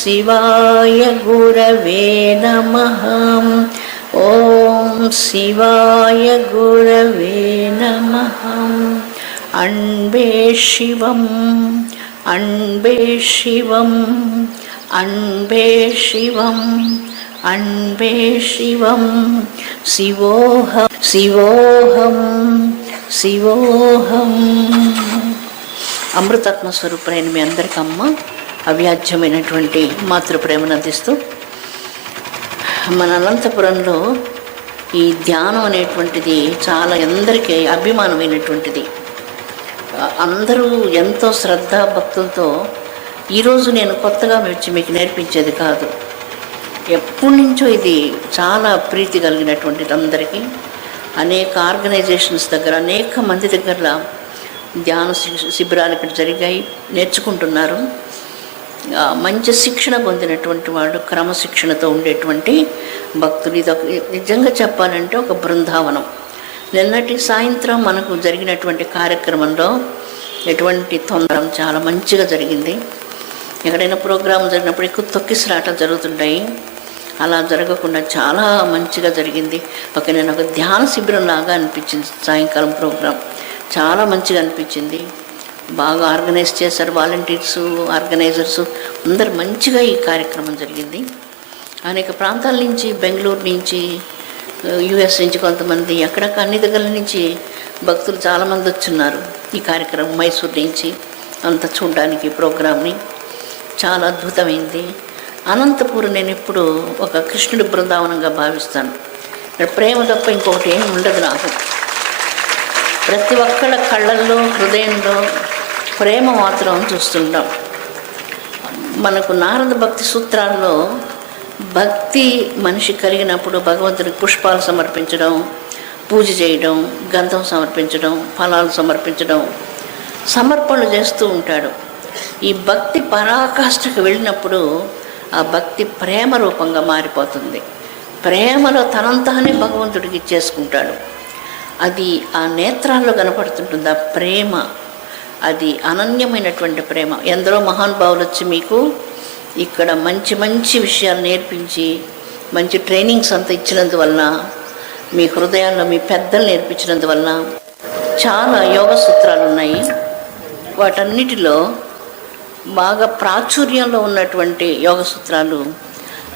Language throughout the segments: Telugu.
శివాయ గురవే నమః. ఓం శివాయ గురవే నమః. అన్బే శివం అన్బే శివం అన్బే శివం అన్బే శివం. శివోహం శివోహం శివోహం. అమృతాత్మ స్వరూపులైన మీ అందరికమ్మ అవ్యాజ్యమైనటువంటి మాతృప్రేమను అందిస్తూ, మన అనంతపురంలో ఈ ధ్యానం అనేటువంటిది చాలా అందరికీ అభిమానమైనటువంటిది. అందరూ ఎంతో శ్రద్ధా భక్తులతో, ఈరోజు నేను కొత్తగా వచ్చి మీకు నేర్పించేది కాదు, ఎప్పటి నుంచో ఇది చాలా ప్రీతి కలిగినటువంటిది. అందరికీ అనేక ఆర్గనైజేషన్స్ దగ్గర, అనేక మంది దగ్గర ధ్యాన శిబిరాలు ఇక్కడ జరిగాయి, నేర్చుకుంటున్నారు. మంచి శిక్షణ పొందినటువంటి వాళ్ళు, క్రమశిక్షణతో ఉండేటువంటి భక్తులు. ఇది నిజంగా చెప్పాలంటే ఒక బృందావనం. నిన్నటి సాయంత్రం మనకు జరిగినటువంటి కార్యక్రమంలో ఎటువంటి తొందర చాలా మంచిగా జరిగింది. ఎక్కడైనా ప్రోగ్రాం జరిగినప్పుడు ఎక్కువ తొక్కిసలాటలు జరుగుతుంటాయి, అలా జరగకుండా చాలా మంచిగా జరిగింది. నేను ఒక ధ్యాన శిబిరం లాగా అనిపించింది. సాయంకాలం ప్రోగ్రాం చాలా మంచిగా అనిపించింది. బాగా ఆర్గనైజ్ చేశారు, వాలంటీర్సు, ఆర్గనైజర్సు అందరు మంచిగా ఈ కార్యక్రమం జరిగింది. అనేక ప్రాంతాల నుంచి, బెంగళూరు నుంచి, యుఎస్ నుంచి కొంతమంది, అక్కడక్క అన్ని దగ్గర నుంచి భక్తులు చాలామంది వచ్చున్నారు ఈ కార్యక్రమం. మైసూర్ నుంచి అంత చూడడానికి ప్రోగ్రామ్ని చాలా అద్భుతమైంది. అనంతపురం నేను ఇప్పుడు ఒక కృష్ణుడి బృందావనంగా భావిస్తాను. ఇక్కడ ప్రేమ తప్ప ఇంకొకటి ఏమి ఉండదు నాకు. ప్రతి ఒక్కళ్ళ కళ్ళల్లో, హృదయంలో ప్రేమ మాత్రం చూస్తుంటాం. మనకు నారద భక్తి సూత్రాల్లో భక్తి మనిషి కలిగినప్పుడు భగవంతుడికి పుష్పాలు సమర్పించడం, పూజ చేయడం, గంధం సమర్పించడం, ఫలాలు సమర్పించడం, సమర్పణలు చేస్తూ ఉంటాడు. ఈ భక్తి పరాకాష్ఠకు వెళ్ళినప్పుడు ఆ భక్తి ప్రేమ రూపంగా మారిపోతుంది. ప్రేమలో తనంతానే భగవంతుడికి ఇచ్చేసుకుంటాడు. అది ఆ నేత్రాల్లో కనపడుతుంటుంది ఆ ప్రేమ. అది అనన్యమైనటువంటి ప్రేమ. ఎందరో మహానుభావులు వచ్చి మీకు ఇక్కడ మంచి మంచి విషయాలు నేర్పించి, మంచి ట్రైనింగ్స్ అంతా ఇచ్చినందువలన, మీ హృదయాల్లో మీ పెద్దలు నేర్పించినందువలన చాలా యోగ సూత్రాలు ఉన్నాయి. వాటన్నిటిలో బాగా ప్రాచుర్యంలో ఉన్నటువంటి యోగ సూత్రాలు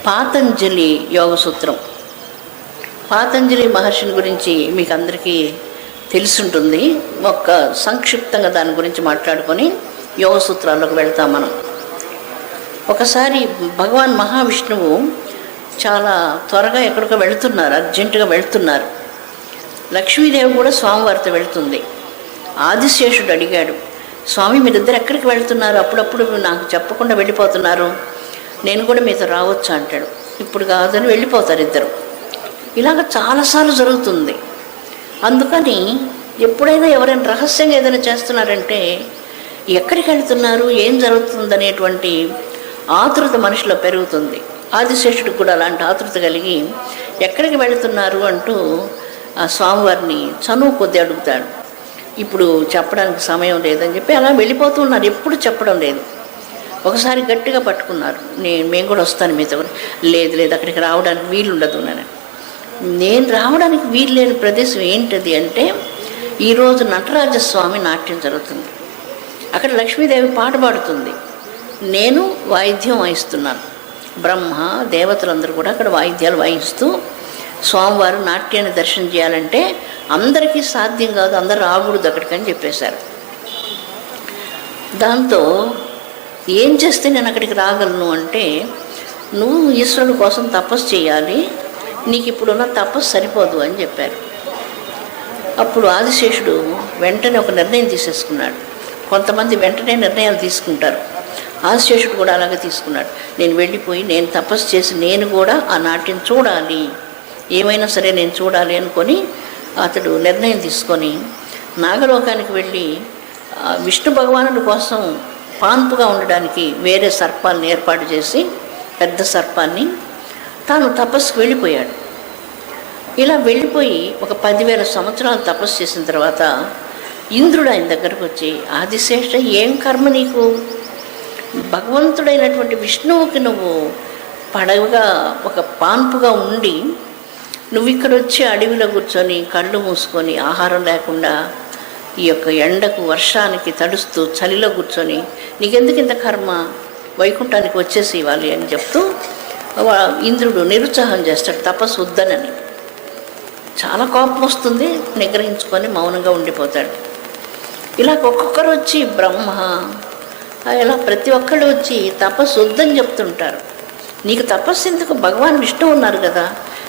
పాతంజలి యోగ సూత్రం. పాతంజలి మహర్షిని గురించి మీకు అందరికీ తెలుసుంటుంది. ఒక సంక్షిప్తంగా దాని గురించి మాట్లాడుకొని యోగ సూత్రాల్లోకి వెళ్తాం మనం. ఒకసారి భగవాన్ మహావిష్ణువు చాలా త్వరగా ఎక్కడికో వెళుతున్నారు, అర్జెంటుగా వెళుతున్నారు. లక్ష్మీదేవి కూడా స్వామివారితో వెళుతుంది. ఆదిశేషుడు అడిగాడు, స్వామి మీరిద్దరు ఎక్కడికి వెళుతున్నారు? అప్పుడప్పుడు నాకు చెప్పకుండా వెళ్ళిపోతున్నారు, నేను కూడా మీతో రావచ్చు అంటాడు. ఇప్పుడు కాదని వెళ్ళిపోతారు ఇద్దరు. ఇలాగ చాలాసార్లు జరుగుతుంది. అందుకని ఎప్పుడైనా ఎవరైనా రహస్యంగా ఏదైనా చేస్తున్నారంటే ఎక్కడికి వెళుతున్నారు, ఏం జరుగుతుందనేటువంటి ఆతృత మనిషిలో పెరుగుతుంది. ఆదిశేషుడికి కూడా అలాంటి ఆతృత కలిగి ఎక్కడికి వెళుతున్నారు అంటూ ఆ స్వామివారిని చనువు కొద్ది అడుగుతాడు. ఇప్పుడు చెప్పడానికి సమయం లేదని చెప్పి అలా వెళ్ళిపోతున్నారు, ఎప్పుడు చెప్పడం లేదు. ఒకసారి గట్టిగా పట్టుకున్నారు, మేము కూడా వస్తాను మీతో. లేదు లేదు, అక్కడికి రావడానికి వీలుండదు. నేను రావడానికి వీలు లేని ప్రదేశం ఏంటది అంటే, ఈరోజు నటరాజస్వామి నాట్యం జరుగుతుంది, అక్కడ లక్ష్మీదేవి పాట పాడుతుంది, నేను వాయిద్యం వాయిస్తున్నాను. బ్రహ్మ దేవతలందరూ కూడా అక్కడ వాయిద్యాలు వాయిస్తూ స్వామివారు నాట్యాన్ని దర్శనం చేయాలంటే అందరికీ సాధ్యం కాదు, అందరు రాకూడదు అక్కడికని చెప్పేశారు. దాంతో ఏం చేస్తే నేను అక్కడికి రాగలను అంటే, నువ్వు ఈశ్వరుడు కోసం తపస్సు చేయాలి, నీకు ఇప్పుడున్న తపస్సు సరిపోదు అని చెప్పారు. అప్పుడు ఆదిశేషుడు వెంటనే ఒక నిర్ణయం తీసేసుకున్నాడు. కొంతమంది వెంటనే నిర్ణయాలు తీసుకుంటారు, ఆదిశేషుడు కూడా అలాగే తీసుకున్నాడు. నేను వెళ్ళిపోయి నేను తపస్సు చేసి నేను కూడా ఆ నాట్యం చూడాలి, ఏమైనా సరే నేను చూడాలి అనుకొని అతడు నిర్ణయం తీసుకొని నాగలోకానికి వెళ్ళి విష్ణు భగవానుడి కోసం పాన్పుగా ఉండడానికి వేరే సర్పాలను ఏర్పాటు చేసి, పెద్ద సర్పాన్ని, తాను తపస్సుకు వెళ్ళిపోయాడు. ఇలా వెళ్ళిపోయి ఒక 10,000 సంవత్సరాలు తపస్సు చేసిన తర్వాత ఇంద్రుడు ఆయన దగ్గరకు వచ్చి, ఆదిశేష ఏం కర్మ నీకు, భగవంతుడైనటువంటి విష్ణువుకి నువ్వు పడవగా ఒక పాన్పుగా ఉండి నువ్వు ఇక్కడ వచ్చి అడవిలో కూర్చొని కళ్ళు మూసుకొని ఆహారం లేకుండా ఈ యొక్క ఎండకు వర్షానికి తడుస్తూ చలిలో కూర్చొని నీకెందుకు ఇంత కర్మ, వైకుంఠానికి వచ్చేసి ఇవ్వాలి అని చెప్తూ ఇంద్రుడు నిరుత్సాహం చేస్తాడు తపస్సు వద్దనని. చాలా కోపం వస్తుంది, నిగ్రహించుకొని మౌనంగా ఉండిపోతాడు. ఇలా ఒక్కొక్కరు వచ్చి బ్రహ్మ ఇలా ప్రతి ఒక్కళ్ళు వచ్చి తపస్సు వద్దని చెప్తుంటారు. నీకు తపస్సు ఎందుకు, భగవాన్ విష్ణువు ఉన్నారు కదా,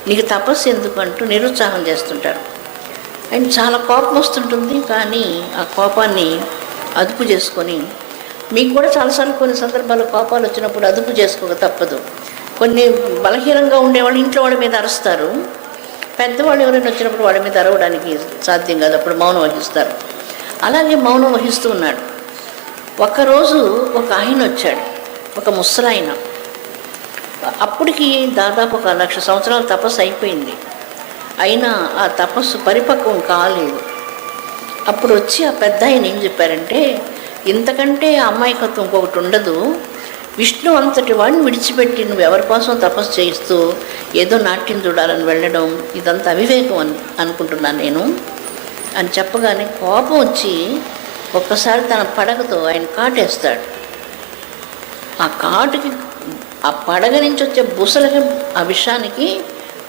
నీకు తపస్సు ఎందుకు అంటూ నిరుత్సాహం చేస్తుంటారు. ఆయన చాలా కోపం వస్తుంటుంది, కానీ ఆ కోపాన్ని అదుపు చేసుకొని, మీకు కూడా చాలాసార్లు కొన్ని సందర్భాల్లో కోపాలు వచ్చినప్పుడు అదుపు చేసుకోక తప్పదు. కొన్ని బలహీనంగా ఉండేవాళ్ళు ఇంట్లో వాళ్ళ మీద అరుస్తారు, పెద్దవాళ్ళు ఎవరైనా వచ్చినప్పుడు వాళ్ళ మీద అరవడానికి సాధ్యం కాదు, అప్పుడు మౌనం వహిస్తారు. అలాగే మౌనం వహిస్తూ ఉన్నాడు. ఒకరోజు ఒక ఆయన వచ్చాడు, ఒక ముసలాయన. అప్పటికి దాదాపు 1,00,000 సంవత్సరాల తపస్సు అయిపోయింది, అయినా ఆ తపస్సు పరిపక్వం కాలేదు. అప్పుడు వచ్చి ఆ పెద్ద ఆయన ఏం చెప్పారంటే, ఇంతకంటే అమాయకత్వం ఇంకొకటి ఉండదు, విష్ణు అంతటి వాడిని విడిచిపెట్టి నువ్వు ఎవరి కోసం తపస్సు చేయిస్తూ ఏదో నాట్యం చూడాలని వెళ్ళడం ఇదంతా అవివేకం అనుకుంటున్నాను నేను అని చెప్పగానే కోపం వచ్చి ఒక్కసారి తన పడగతో ఆయన కాటేస్తాడు. ఆ కాటుకి, ఆ పడగ నుంచి వచ్చే బుసలకి, ఆ విషయానికి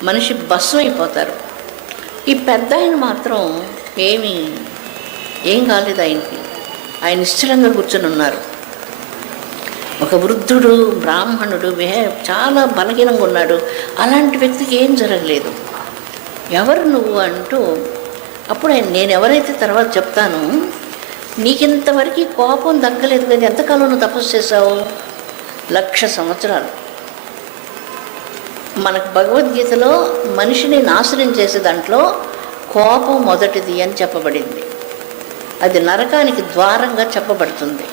మనిషి భస్మం అయిపోతారు. ఈ పెద్ద ఆయన మాత్రం ఏం కాలేదు ఆయనకి, ఆయన నిశ్చలంగా కూర్చొని ఉన్నారు. ఒక వృద్ధుడు బ్రాహ్మణుడు చాలా బలహీనంగా ఉన్నాడు, అలాంటి వ్యక్తికి ఏం జరగలేదు. ఎవరు నువ్వు అంటూ అప్పుడు ఆయన, నేను ఎవరైతే తర్వాత చెప్తాను, నీకింతవరకు కోపం తగ్గలేదు కదా, ఎంతకాలం నువ్వు తపస్సు చేశావు? 1,00,000 సంవత్సరాలు. మనకు భగవద్గీతలో మనిషిని నాశనం చేసే దాంట్లో కోపం మొదటిది అని చెప్పబడింది. అది నరకానికి ద్వారంగా చెప్పబడుతుంది.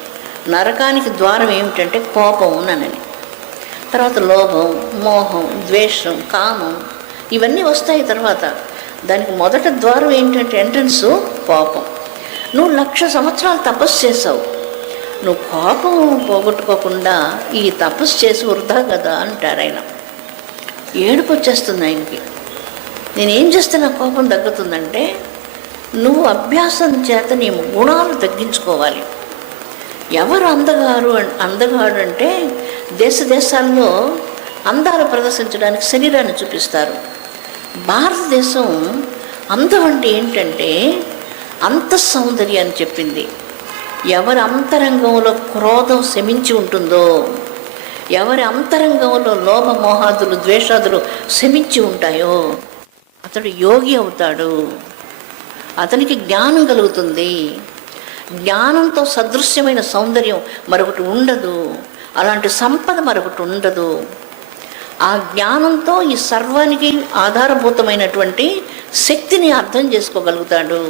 నరకానికి ద్వారం ఏమిటంటే కోపం అని. తర్వాత లోభం, మోహం, ద్వేషం, కామం ఇవన్నీ వస్తాయి తర్వాత. దానికి మొదటి ద్వారం ఏంటంటే ఎంట్రన్స్ కోపం. నువ్వు 1,00,000 సంవత్సరాలు తపస్సు చేసావు, నువ్వు కోపం పోగొట్టుకోకుండా ఈ తపస్సు చేసి వృధా కదా అంటారు ఆయన. ఏడుపు వచ్చేస్తుంది ఆయనకి. నేనేం చేస్తే నా కోపం తగ్గుతుందంటే, నువ్వు అభ్యాసం చేత నీ గుణాలు తగ్గించుకోవాలి. ఎవరు అందగాడు అంటే దేశాల్లో అందాలు ప్రదర్శించడానికి శరీరాన్ని చూపిస్తారు. భారతదేశం అందం అంటే ఏంటంటే అంతఃసౌందర్యాన్ని చెప్పింది. ఎవరి అంతరంగంలో క్రోధం శమించి ఉంటుందో, ఎవరి అంతరంగంలో లోభమోహాదులు ద్వేషాదులు శమించి ఉంటాయో అతడు యోగి అవుతాడు, అతనికి జ్ఞానం కలుగుతుంది. జ్ఞానంతో సదృశ్యమైన సౌందర్యం మరొకటి ఉండదు, అలాంటి సంపద మరొకటి ఉండదు. ఆ జ్ఞానంతో ఈ సర్వానికి ఆధారభూతమైనటువంటి శక్తిని అర్థం చేసుకోగలుగుతాడు.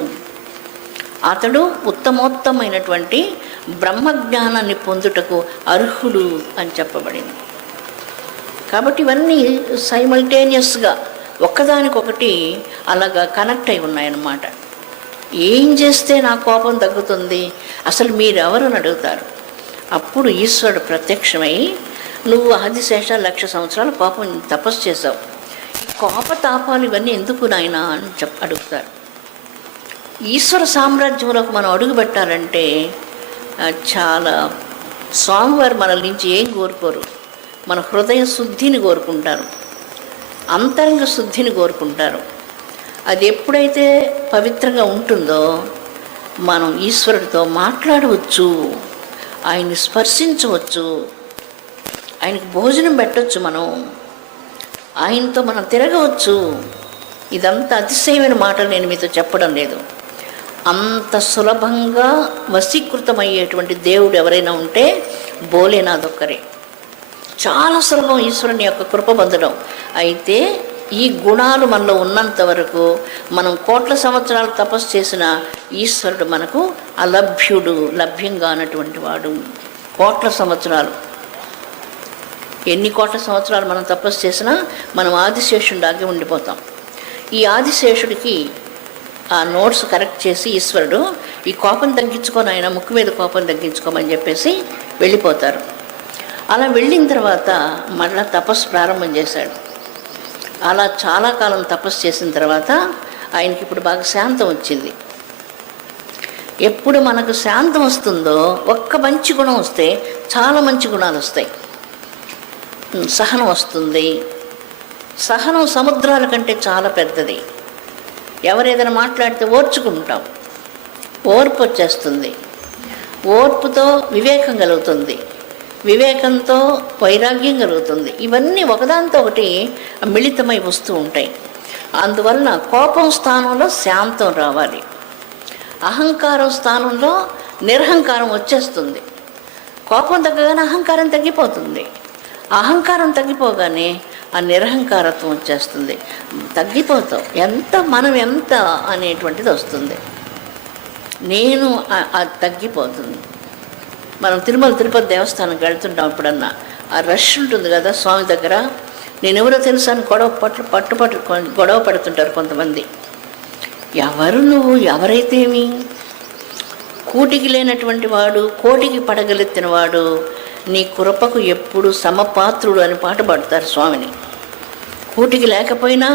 అతడు ఉత్తమోత్తమైనటువంటి బ్రహ్మజ్ఞానాన్ని పొందుటకు అర్హుడు అని చెప్పబడింది. కాబట్టి ఇవన్నీ సైమల్టేనియస్గా ఒక్కదానికొకటి అలాగా కనెక్ట్ అయి ఉన్నాయన్నమాట. ఏం చేస్తే నా కోపం తగ్గుతుంది, అసలు మీరెవరు అని అడుగుతారు. అప్పుడు ఈశ్వరుడు ప్రత్యక్షమై, నువ్వు ఆదిశేష 1,00,000 సంవత్సరాల కోపం తపస్సు చేసావు, కోపతాపాలు ఇవన్నీ ఎందుకు నాయనా అని అడుగుతారు. ఈశ్వర సామ్రాజ్యంలోకి మనం అడుగు పెట్టాలంటే చాలా స్వామివారు మన నుంచి ఏం కోరుకోరు, మన హృదయ శుద్ధిని కోరుకుంటారు, అంతరంగ శుద్ధిని కోరుకుంటారు. అది ఎప్పుడైతే పవిత్రంగా ఉంటుందో మనం ఈశ్వరుడితో మాట్లాడవచ్చు, ఆయన్ని స్పర్శించవచ్చు, ఆయనకు భోజనం పెట్టవచ్చు, ఆయనతో మనం తిరగవచ్చు. ఇదంతా అతిశయమైన మాటలు నేను మీతో చెప్పడం లేదు. అంత సులభంగా వశీకృతమయ్యేటువంటి దేవుడు ఎవరైనా ఉంటే భోలేనాథ్ ఒక్కరే. చాలా సులభం ఈశ్వరుని యొక్క కృప పొందడం. అయితే ఈ గుణాలు మనలో ఉన్నంత వరకు మనం కోట్ల సంవత్సరాలు తపస్సు చేసిన ఈశ్వరుడు మనకు అలభ్యుడు, లభ్యంగా అన్నటువంటి వాడు. కోట్ల సంవత్సరాలు, ఎన్ని కోట్ల సంవత్సరాలు మనం తపస్సు చేసినా మనం ఆదిశేషుడిలాగే ఉండిపోతాం. ఈ ఆదిశేషుడికి ఆ నోట్స్ కరెక్ట్ చేసి ఈశ్వరుడు, ఈ కోపం తగ్గించుకొని ఆయన ముక్కు మీద కోపం తగ్గించుకోమని చెప్పేసి వెళ్ళిపోతారు. అలా వెళ్ళిన తర్వాత మళ్ళా తపస్సు ప్రారంభం చేశాడు. అలా చాలా కాలం తపస్సు చేసిన తర్వాత ఆయనకి ఇప్పుడు బాగా శాంతం వచ్చింది. ఎప్పుడు మనకు శాంతం వస్తుందో ఒక్క మంచి గుణం వస్తే చాలా మంచి గుణాలు వస్తాయి. సహనం వస్తుంది. సహనం సముద్రాల కంటే చాలా పెద్దది. ఎవరేదైనా మాట్లాడితే ఓర్చుకుంటాం, ఓర్పు వచ్చేస్తుంది. ఓర్పుతో వివేకం కలుగుతుంది, వివేకంతో వైరాగ్యం కలుగుతుంది. ఇవన్నీ ఒకదాంతో ఒకటి మిళితమై వస్తూ ఉంటాయి. అందువలన కోపం స్థానంలో శాంతం రావాలి, అహంకారం స్థానంలో నిరహంకారం వచ్చేస్తుంది. కోపం తగ్గగానే అహంకారం తగ్గిపోతుంది, అహంకారం తగ్గిపోగానే ఆ నిరహంకారత్వం వచ్చేస్తుంది. తగ్గిపోతాం, మనం ఎంత అనేటువంటిది వస్తుంది. నేను అది తగ్గిపోతుంది. మనం తిరుమల తిరుపతి దేవస్థానంకి వెళ్తుంటాం. ఎప్పుడన్నా ఆ రష్ ఉంటుంది కదా స్వామి దగ్గర. నేనెవరో తెలుసా అని గొడవ పడుతుంటారు కొంతమంది. ఎవరు నువ్వు, ఎవరైతేమి, కూటికి లేనటువంటి వాడు కోటికి పడగలెత్తిన వాడు, నీ కృపకు ఎప్పుడు సమపాత్రుడు అని పాట పాడతారు స్వామిని. కూటికి లేకపోయినా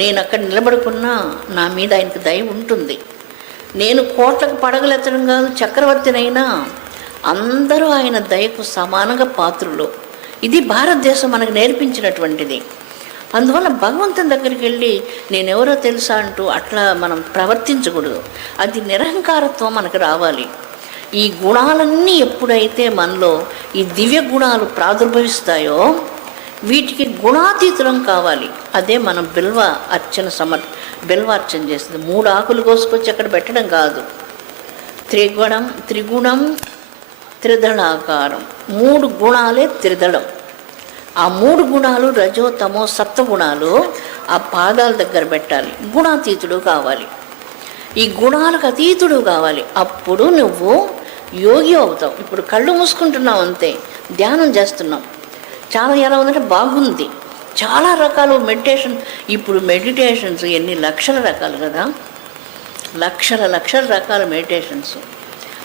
నేను అక్కడ నిలబడుకున్నా నా మీద ఆయనకు దయ ఉంటుంది. నేను కోట్లకు పడగలెత్తడం కాదు, చక్రవర్తినైనా అందరూ ఆయన దయకు సమానంగా పాత్రులు. ఇది భారతదేశం మనకు నేర్పించినటువంటిది. అందువల్ల భగవంతుని దగ్గరికి వెళ్ళి నేనెవరో తెలుసా అంటూ అట్లా మనం ప్రవర్తించకూడదు. అది నిరహంకారత్వం మనకు రావాలి. ఈ గుణాలన్నీ ఎప్పుడైతే మనలో ఈ దివ్య గుణాలు ప్రాదుర్భవిస్తాయో వీటికి గుణాతీతులం కావాలి. అదే మనం బిల్వార్చన చేస్తుంది. 3 ఆకులు కోసుకొచ్చి అక్కడ పెట్టడం కాదు. త్రిగుణం త్రిదళాకారం, 3 గుణాలే త్రిదళం. ఆ 3 గుణాలు రజో తమో సత్వగుణాలు ఆ పాదాల దగ్గర పెట్టాలి. గుణాతీతుడు కావాలి, ఈ గుణాలకు అతీతుడు కావాలి. అప్పుడు నువ్వు యోగి అవుతావు. ఇప్పుడు కళ్ళు మూసుకుంటున్నావు అంతే, ధ్యానం చేస్తున్నాం. చాలా ఎలా ఉందంటే బాగుంది, చాలా రకాలు మెడిటేషన్. ఇప్పుడు మెడిటేషన్స్ ఎన్ని లక్షల రకాలు కదా, లక్షల రకాల మెడిటేషన్స్.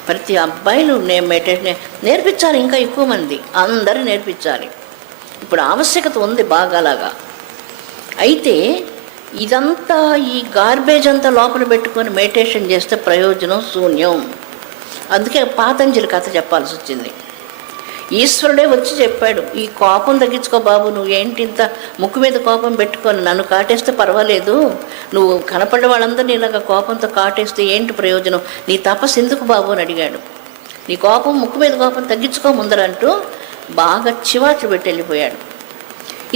ప్రతి అబ్బాయిలు మెడిటేషన్ నేర్పించాలి, ఇంకా ఎక్కువ మంది అందరూ నేర్పించాలి. ఇప్పుడు ఆవశ్యకత ఉంది బాగాలాగా. అయితే ఇదంతా ఈ గార్బేజ్ అంతా లోపల పెట్టుకొని మెడిటేషన్ చేస్తే ప్రయోజనం శూన్యం. అందుకే పాతంజలి కథ చెప్పాల్సి వచ్చింది. ఈశ్వరుడే వచ్చి చెప్పాడు, ఈ కోపం తగ్గించుకో బాబు, నువ్వు ఏంటి ఇంత ముక్కు మీద కోపం పెట్టుకొని నన్ను కాటేస్తే పర్వాలేదు, నువ్వు కనపడే వాళ్ళందరినీ ఇలాగ కోపంతో కాటేస్తే ఏంటి ప్రయోజనం, నీ తపస్సు ఎందుకు బాబు అని అడిగాడు. నీ కోపం, ముక్కు మీద కోపం తగ్గించుకో ముందరంటూ బాగా చివాట్లు పెట్టి వెళ్ళిపోయాడు.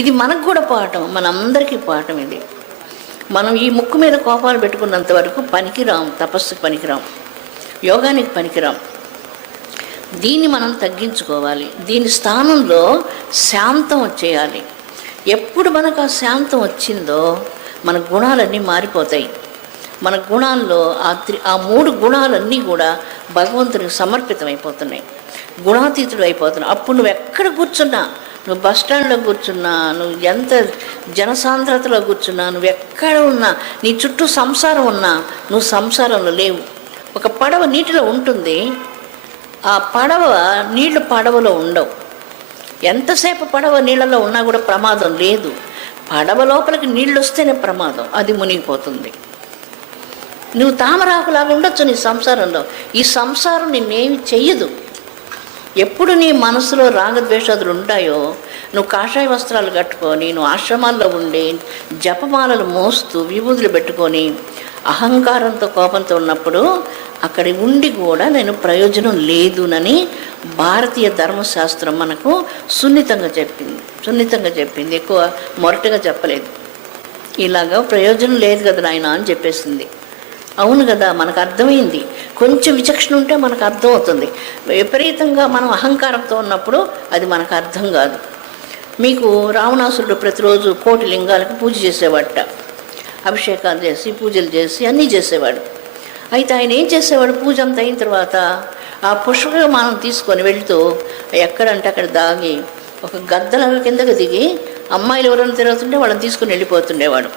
ఇది మనకు కూడా పాఠం, మనందరికీ పాఠం ఇది. మనం ఈ ముక్కు మీద కోపాలు పెట్టుకున్నంత వరకు పనికిరాం, తపస్సుకి పనికిరాం, యోగానికి పనికిరాం. దీన్ని మనం తగ్గించుకోవాలి. దీని స్థానంలో శాంతం వచ్చేయాలి. ఎప్పుడు మనకు ఆ శాంతం వచ్చిందో మన గుణాలన్నీ మారిపోతాయి. మన గుణాల్లో ఆ 3 గుణాలన్నీ కూడా భగవంతునికి సమర్పితమైపోతున్నాయి, గుణాతీతుడు అయిపోతున్నావు. అప్పుడు నువ్వు ఎక్కడ కూర్చున్నా, నువ్వు బస్టాండ్లో కూర్చున్నా, నువ్వు ఎంత జనసాంద్రతలో కూర్చున్నా, నువ్వు ఎక్కడ ఉన్నా, నీ చుట్టూ సంసారం ఉన్నా, నువ్వు సంసారంలో లేవు. ఒక పడవ నీటిలో ఉంటుంది, ఆ నీళ్లు పడవలో ఉండవు. ఎంతసేపు పడవ నీళ్ళలో ఉన్నా కూడా ప్రమాదం లేదు. పడవ లోపలికి నీళ్ళు వస్తేనే ప్రమాదం, అది మునిగిపోతుంది. నువ్వు తామరాకులాగా ఉండొచ్చు నీ సంసారంలో, ఈ సంసారం నిన్నేమి చెయ్యదు. ఎప్పుడు నీ మనసులో రాగద్వేషాదులు ఉంటాయో, నువ్వు కాషాయ వస్త్రాలు కట్టుకొని, నువ్వు ఆశ్రమాల్లో ఉండి జపమాలలు మోస్తూ విభూతులు పెట్టుకొని అహంకారంతో కోపంతో ఉన్నప్పుడు అక్కడి ఉండి కూడా నేను ప్రయోజనం లేదునని భారతీయ ధర్మశాస్త్రం మనకు సున్నితంగా చెప్పింది. ఎక్కువ మొరటుగా చెప్పలేదు. ఇలాగా ప్రయోజనం లేదు కదా నాయన అని చెప్పేసింది. అవును కదా, మనకు అర్థమైంది. కొంచెం విచక్షణ ఉంటే మనకు అర్థమవుతుంది. విపరీతంగా మనం అహంకారంతో ఉన్నప్పుడు అది మనకు అర్థం కాదు. మీకు రావణాసురుడు ప్రతిరోజు 1 కోటి లింగాలకు పూజ చేసేవాడట. అభిషేకాలు చేసి పూజలు చేసి అన్నీ చేసేవాడు. అయితే ఆయన ఏం చేసేవాడు, పూజ అంతా అయిన తర్వాత ఆ పుష్పవిమానం తీసుకొని వెళుతూ ఎక్కడంటే అక్కడ దాగి ఒక గద్దల కిందకు దిగి అమ్మాయిలు ఎవరైనా తిరుగుతుంటే వాళ్ళని తీసుకుని వెళ్ళిపోతుండేవాడు.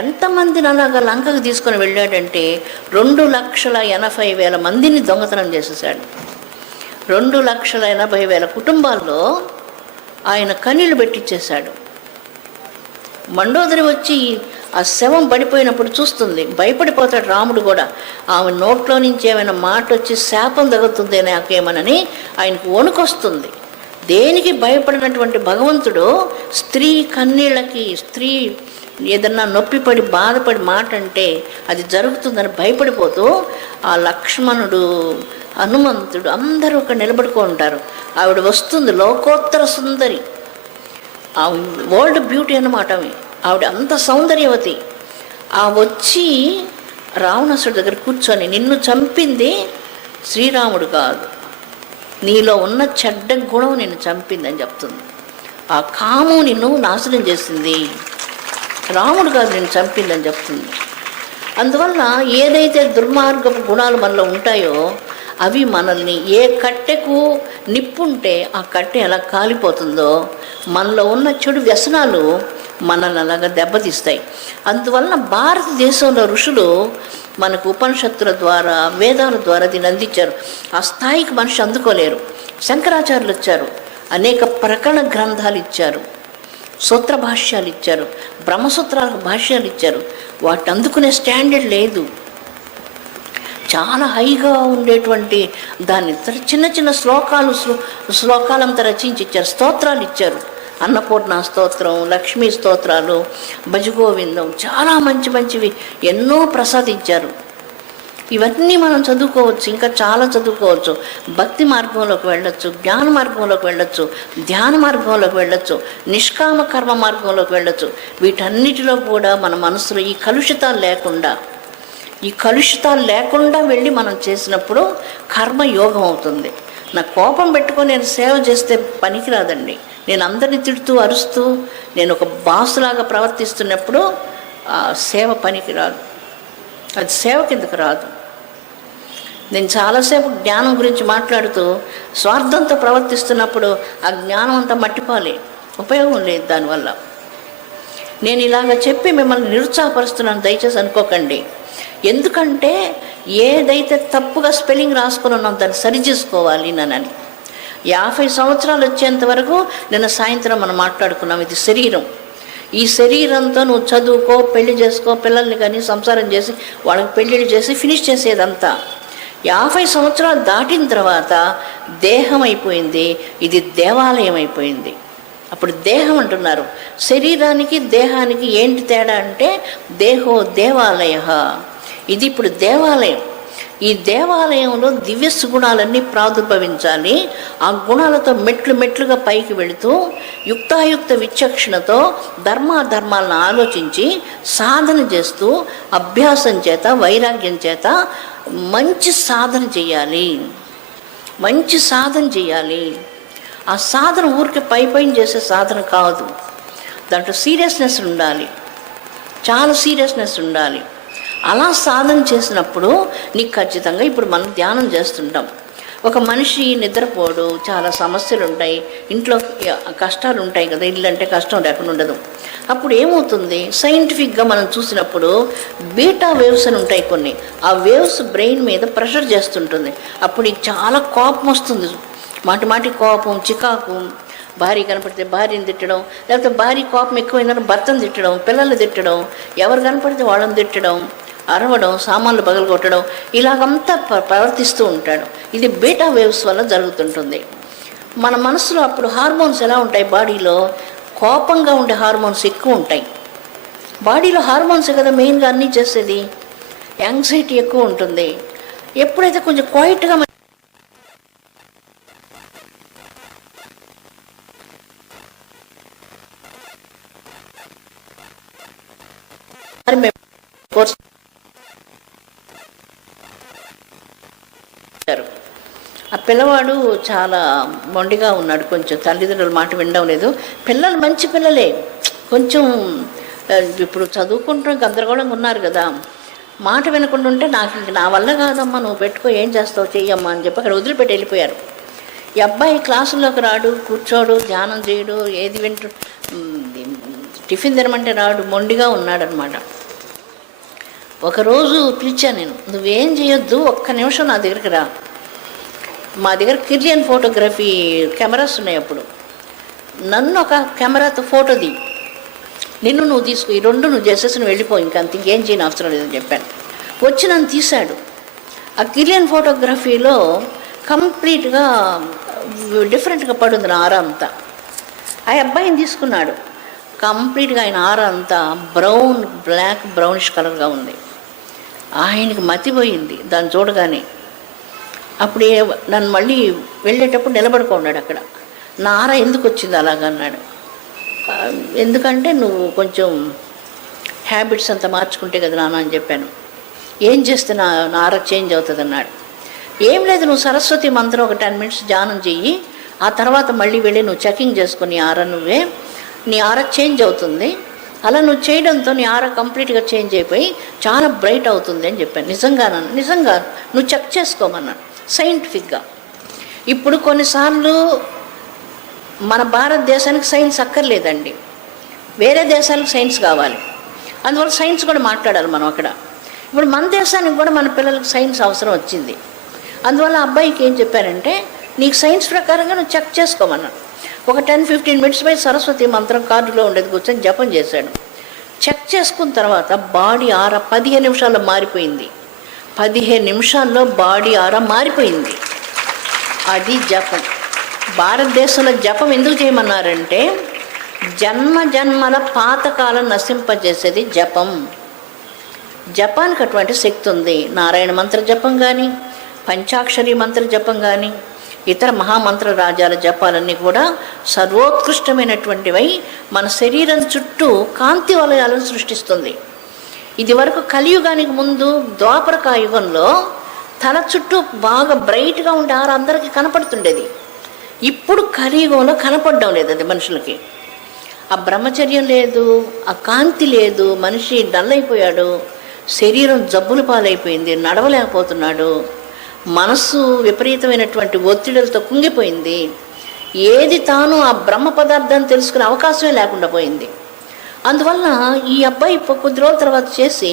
ఎంతమందిని అలాగా లంకకు తీసుకొని వెళ్ళాడంటే 2,80,000 మందిని దొంగతనం చేసేసాడు. 2,80,000 కుటుంబాల్లో ఆయన కన్నీళ్లు పెట్టించేశాడు. మండోదరి వచ్చి ఆ శవం పడిపోయినప్పుడు చూస్తుంది, భయపడిపోతాడు రాముడు కూడా. ఆమె నోట్లో నుంచి ఏమైనా మాట వచ్చి శాపం తగ్గుతుంది నాకేమనని ఆయనకు వణుకొస్తుంది. దేనికి భయపడినటువంటి భగవంతుడు స్త్రీ కన్నీళ్ళకి, స్త్రీ ఏదన్నా నొప్పిపడి బాధపడి మాట అంటే అది జరుగుతుందని భయపడిపోతూ ఆ లక్ష్మణుడు, హనుమంతుడు అందరూ ఒక నిలబడుకుంటారు. ఆవిడ వస్తుంది, లోకోత్తర సుందరి, ఆ వరల్డ్ బ్యూటీ అన్నమాట. ఆవిడ అంత సౌందర్యవతి. ఆ వచ్చి రావణాసుడి దగ్గర కూర్చొని, నిన్ను చంపింది శ్రీరాముడు కాదు, నీలో ఉన్న చెడ్డ గుణం నిన్ను చంపిందని చెప్తుంది. ఆ కాము నిన్ను నాశనం చేసింది, రాముడు కాదు నిన్ను చంపిందని చెప్తుంది. అందువల్ల ఏదైతే దుర్మార్గపు గుణాలు మనలో ఉంటాయో అవి మనల్ని, ఏ కట్టెకు నిప్పుంటే ఆ కట్టె ఎలా కాలిపోతుందో మనలో ఉన్న చెడు వ్యసనాలు మనల్ని అలాగా దెబ్బతీస్తాయి. అందువలన భారతదేశంలో ఋషులు మనకు ఉపనిషత్తుల ద్వారా, వేదాల ద్వారా దీన్ని అందించారు. ఆ స్థాయికి మనిషి అందుకోలేరు. శంకరాచార్యులు వచ్చారు, అనేక ప్రకరణ గ్రంథాలు ఇచ్చారు, సూత్ర భాష్యాలు ఇచ్చారు, బ్రహ్మసూత్రాలకు భాష్యాలు ఇచ్చారు. వాటి అందుకునే స్టాండర్డ్ లేదు. చాలా హైగా ఉండేటువంటి దాన్ని చిన్న చిన్న శ్లోకాలంతా రచించి ఇచ్చారు. స్తోత్రాలు ఇచ్చారు, అన్నపూర్ణ స్తోత్రం, లక్ష్మీ స్తోత్రాలు, భజగోవిందం, చాలా మంచి మంచివి ఎన్నో ప్రసాదించారు. ఇవన్నీ మనం చదువుకోవచ్చు, ఇంకా చాలా చదువుకోవచ్చు. భక్తి మార్గంలోకి వెళ్ళొచ్చు, జ్ఞాన మార్గంలోకి వెళ్ళొచ్చు, ధ్యాన మార్గంలోకి వెళ్ళొచ్చు, నిష్కామ కర్మ మార్గంలోకి వెళ్ళొచ్చు. వీటన్నిటిలో కూడా మన మనసులో ఈ కలుషితాలు లేకుండా వెళ్ళి మనం చేసినప్పుడు కర్మయోగం అవుతుంది. నా కోపం పెట్టుకొని నేను సేవ చేస్తే పనికిరాదండి. నేను అందరినీ తిడుతూ అరుస్తూ నేను ఒక బాసులాగా ప్రవర్తిస్తున్నప్పుడు ఆ సేవ పనికి రాదు, అది సేవ కిందకు రాదు. నేను చాలాసేపు జ్ఞానం గురించి మాట్లాడుతూ స్వార్థంతో ప్రవర్తిస్తున్నప్పుడు ఆ జ్ఞానం అంతా మట్టిపాలే, ఉపయోగం లేదు దానివల్ల. నేను ఇలాగ చెప్పి మిమ్మల్ని నిరుత్సాహపరుస్తున్నాను, దయచేసి అనుకోకండి. ఎందుకంటే ఏదైతే తప్పుగా స్పెల్లింగ్ రాసుకుని ఉన్నాం దాన్ని సరి చేసుకోవాలి నన్నని. 50 సంవత్సరాలు వచ్చేంత వరకు నిన్న సాయంత్రం మనం మాట్లాడుకున్నాం, ఇది శరీరం. ఈ శరీరంతో నువ్వు చదువుకో, పెళ్లి చేసుకో, పిల్లల్ని కానీ సంసారం చేసి వాళ్ళకి పెళ్ళిళ్ళు చేసి ఫినిష్ చేసేదంతా. 50 సంవత్సరాలు దాటిన తర్వాత దేహం అయిపోయింది, ఇది దేవాలయం అయిపోయింది. అప్పుడు దేహం అంటున్నారు. శరీరానికి దేహానికి ఏంటి తేడా అంటే దేహో దేవాలయ, ఇది ఇప్పుడు దేవాలయం. ఈ దేవాలయంలో దివ్య సుగుణాలన్నీ ప్రాదుర్భవించాలి. ఆ గుణాలతో మెట్లుగా పైకి వెళుతూ యుక్తాయుక్త విచక్షణతో ధర్మాధర్మాలను ఆలోచించి సాధన చేస్తూ అభ్యాసం చేత, వైరాగ్యం చేత మంచి సాధన చేయాలి. ఆ సాధన ఊరికి పైన చేసే సాధన కాదు, దాంట్లో సీరియస్నెస్ ఉండాలి, చాలా సీరియస్నెస్ ఉండాలి. అలా సాధన చేసినప్పుడు నీకు ఖచ్చితంగా, ఇప్పుడు మనం ధ్యానం చేస్తుంటాం, ఒక మనిషి నిద్రపోడు, చాలా సమస్యలు ఉంటాయి, ఇంట్లో కష్టాలు ఉంటాయి కదా, ఇల్లు అంటే కష్టం లేకుండా ఉండదు. అప్పుడు ఏమవుతుంది, సైంటిఫిక్గా మనం చూసినప్పుడు బీటా వేవ్స్ అని ఉంటాయి కొన్ని, ఆ వేవ్స్ బ్రెయిన్ మీద ప్రెషర్ చేస్తుంటుంది. అప్పుడు నీకు చాలా కోపం వస్తుంది, మాటి కోపం, చికాకు, భార్య కనపడితే భార్యను తిట్టడం, లేకపోతే భార్య కోపం ఎక్కువైందని భర్తను తిట్టడం, పిల్లల్ని తిట్టడం, ఎవరు కనపడితే వాళ్ళని తిట్టడం, అరవడం, సామాన్లు పగలగొట్టడం, ఇలాగంతా ప్రవర్తిస్తూ ఉంటాడు. ఇది బీటా వేవ్స్ వల్ల జరుగుతుంటుంది. మన మనసులో అప్పుడు హార్మోన్స్ ఎలా ఉంటాయి, బాడీలో కోపంగా ఉండే హార్మోన్స్ ఎక్కువ ఉంటాయి. బాడీలో హార్మోన్స్ కదా మెయిన్గా అన్నీ చేసేది. యాంగ్జైటీ ఎక్కువ ఉంటుంది. ఎప్పుడైతే కొంచెం క్వైట్గా ఆ పిల్లవాడు చాలా మొండిగా ఉన్నాడు, కొంచెం తల్లిదండ్రుల మాట వినడం లేదు. పిల్లలు మంచి పిల్లలే, కొంచెం ఇప్పుడు చదువుకుంటూ గందరగోళంగా ఉన్నారు కదా, మాట వినకుండా ఉంటే నాకు నా వల్ల కాదమ్మా, నువ్వు పెట్టుకో, ఏం చేస్తావు చెయ్యమ్మా అని చెప్పి అక్కడ వదిలిపెట్టి వెళ్ళిపోయారు. ఈ అబ్బాయి క్లాసుల్లోకి రాడు, కూర్చోడు, ధ్యానం చేయడు, ఏది వింటు, టిఫిన్ తినమంటే రాడు, మొండిగా ఉన్నాడనమాట. ఒకరోజు పిలిచాను నేను, నువ్వేం చేయొద్దు, ఒక్క నిమిషం నా దగ్గరికి రా. మా దగ్గర కిర్లియన్ ఫోటోగ్రఫీ కెమెరాస్ ఉన్నాయి. అప్పుడు నన్ను ఒక కెమెరాతో ఫోటో ది, నిన్ను నువ్వు తీసుకు, ఈ రెండు నువ్వు చేసేసి నువ్వు వెళ్ళిపో, ఇంకా అంత ఇంకేం చేయని అవసరం లేదని చెప్పాను. వచ్చి నన్ను తీశాడు. ఆ కిర్లియన్ ఫోటోగ్రఫీలో కంప్లీట్గా డిఫరెంట్గా పడుంది నా ఆరా అంతా. ఆ అబ్బాయిని తీసుకున్నాడు. కంప్లీట్గా ఆయన ఆరా అంతా బ్రౌనిష్ కలర్గా ఉంది. ఆయనకి మతిపోయింది దాన్ని చూడగానే. అప్పుడే నన్ను మళ్ళీ వెళ్ళేటప్పుడు నిలబడుకున్నాడు అక్కడ. నా ఆరా ఎందుకు వచ్చింది అలాగన్నాడు. ఎందుకంటే నువ్వు కొంచెం హ్యాబిట్స్ అంతా మార్చుకుంటే కదా నాన్న అని చెప్పాను. ఏం చేస్తే నా ఆరా చేంజ్ అవుతుంది అన్నాడు. ఏం లేదు, నువ్వు సరస్వతి మంత్రం ఒక 10 minutes ధ్యానం చెయ్యి, ఆ తర్వాత మళ్ళీ వెళ్ళి నువ్వు చెకింగ్ చేసుకుని ఆరా నువ్వే, నీ ఆరా చేంజ్ అవుతుంది. అలా నువ్వు చేయడంతో నీ ఆరా కంప్లీట్గా చేంజ్ అయిపోయి చాలా బ్రైట్ అవుతుంది అని చెప్పాను. నిజంగా నువ్వు చెక్ చేసుకోమన్నాడు సైంటిఫిక్గా. ఇప్పుడు కొన్నిసార్లు మన భారతదేశానికి సైన్స్ అక్కర్లేదండి, వేరే దేశాలకు సైన్స్ కావాలి. అందువల్ల సైన్స్ కూడా మాట్లాడాలి మనం అక్కడ. ఇప్పుడు మన దేశానికి కూడా మన పిల్లలకు సైన్స్ అవసరం వచ్చింది. అందువల్ల అబ్బాయికి ఏం చెప్పారంటే, నీకు సైన్స్ ప్రకారంగా నువ్వు చెక్ చేసుకోమన్నాడు. ఒక 10-15 minutes పై సరస్వతి మంత్రం కార్డులో ఉండేది కూర్చొని జపం చేశాడు. చెక్ చేసుకున్న తర్వాత బాడీ ఆరా 15 నిమిషాల్లో మారిపోయింది. 15 నిమిషాల్లో బాడీ ఆరా మారిపోయింది. అది జపం. భారతదేశంలో జపం ఎందుకు చేయమన్నారంటే, జన్మల పాతకాలం నశింపజేసేది జపం. జపానికి అటువంటి శక్తి ఉంది. నారాయణ మంత్ర జపం కానీ, పంచాక్షరి మంత్ర జపం కానీ, ఇతర మహామంత్ర రాజాల జపాలన్నీ కూడా సర్వోత్కృష్టమైనటువంటివై మన శరీరం చుట్టూ కాంతి వలయాలను సృష్టిస్తుంది. ఇది వరకు కలియుగానికి ముందు ద్వాపరక యుగంలో తల చుట్టూ బాగా బ్రైట్గా ఉండే ఆరా అందరికీ కనపడుతుండేది. ఇప్పుడు కలియుగంలో కనపడడం లేదు అది మనుషులకి. ఆ బ్రహ్మచర్యం లేదు, ఆ కాంతి లేదు, మనిషి డల్ అయిపోయాడు, శరీరం జబ్బులు పాలైపోయింది, నడవలేకపోతున్నాడు, మనస్సు విపరీతమైనటువంటి ఒత్తిడులతో కుంగిపోయింది. ఏది తాను ఆ బ్రహ్మ పదార్థాన్ని తెలుసుకునే అవకాశమే లేకుండా పోయింది. అందువల్ల ఈ అబ్బాయి కొద్ది రోజుల తర్వాత చేసి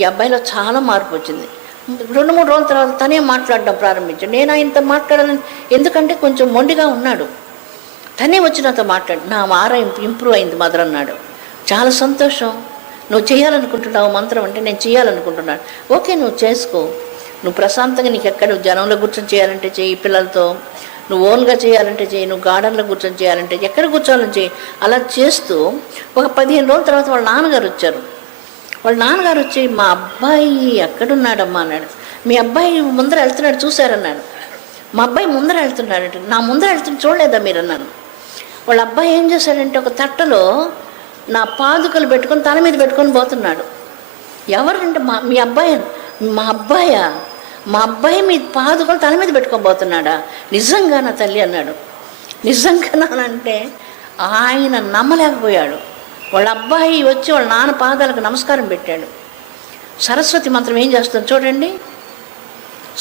ఈ అబ్బాయిలో చాలా మార్పు వచ్చింది. 2-3 రోజుల తర్వాత తనే మాట్లాడడం ప్రారంభించాడు. నేను ఆయనతో మాట్లాడాలని, ఎందుకంటే కొంచెం మొండిగా ఉన్నాడు. తనే వచ్చి నాతో మాట్లాడు, నా ఆరా ఇంప్రూవ్ అయింది మదర్ అన్నాడు. చాలా సంతోషం, నువ్వు చేయాలనుకుంటున్నావు మంత్రం అంటే నేను చేయాలనుకుంటున్నాను. ఓకే, నువ్వు చేసుకో, నువ్వు ప్రశాంతంగా నీకు ఎక్కడ జనంలో కూర్చొని చేయాలంటే చేయి, పిల్లలతో నువ్వు ఓన్గా చేయాలంటే చేయి, నువ్వు గార్డెన్లో కూర్చొని చేయాలంటే ఎక్కడ కూర్చోవాలని చేయి. అలా చేస్తూ ఒక 15 రోజుల తర్వాత వాళ్ళ నాన్నగారు వచ్చారు. వాళ్ళ నాన్నగారు వచ్చి, మా అబ్బాయి ఎక్కడున్నాడమ్మా అన్నాడు. మీ అబ్బాయి ముందర వెళ్తున్నాడు చూశారన్నాడు. మా అబ్బాయి ముందర వెళ్తున్నాడంటే, నా ముందర వెళ్తున్నా చూడలేదా మీరు అన్నాను. వాళ్ళ అబ్బాయి ఏం చేశాడంటే, ఒక తట్టలో నా పాదుకలు పెట్టుకొని తల మీద పెట్టుకొని పోతున్నాడు. ఎవరంటే మీ అబ్బాయి. మా అబ్బాయి మీ పాదుకలు తల మీద పెట్టుకొని పోతున్నాడా? నిజంగా నా తల్లి అన్నాడు. నిజంగానంటే ఆయన నమ్మలేకపోయాడు. వాళ్ళ అబ్బాయి వచ్చి వాళ్ళ నాన్న పాదాలకు నమస్కారం పెట్టాడు. సరస్వతి మంత్రం ఏం చేస్తుంది చూడండి.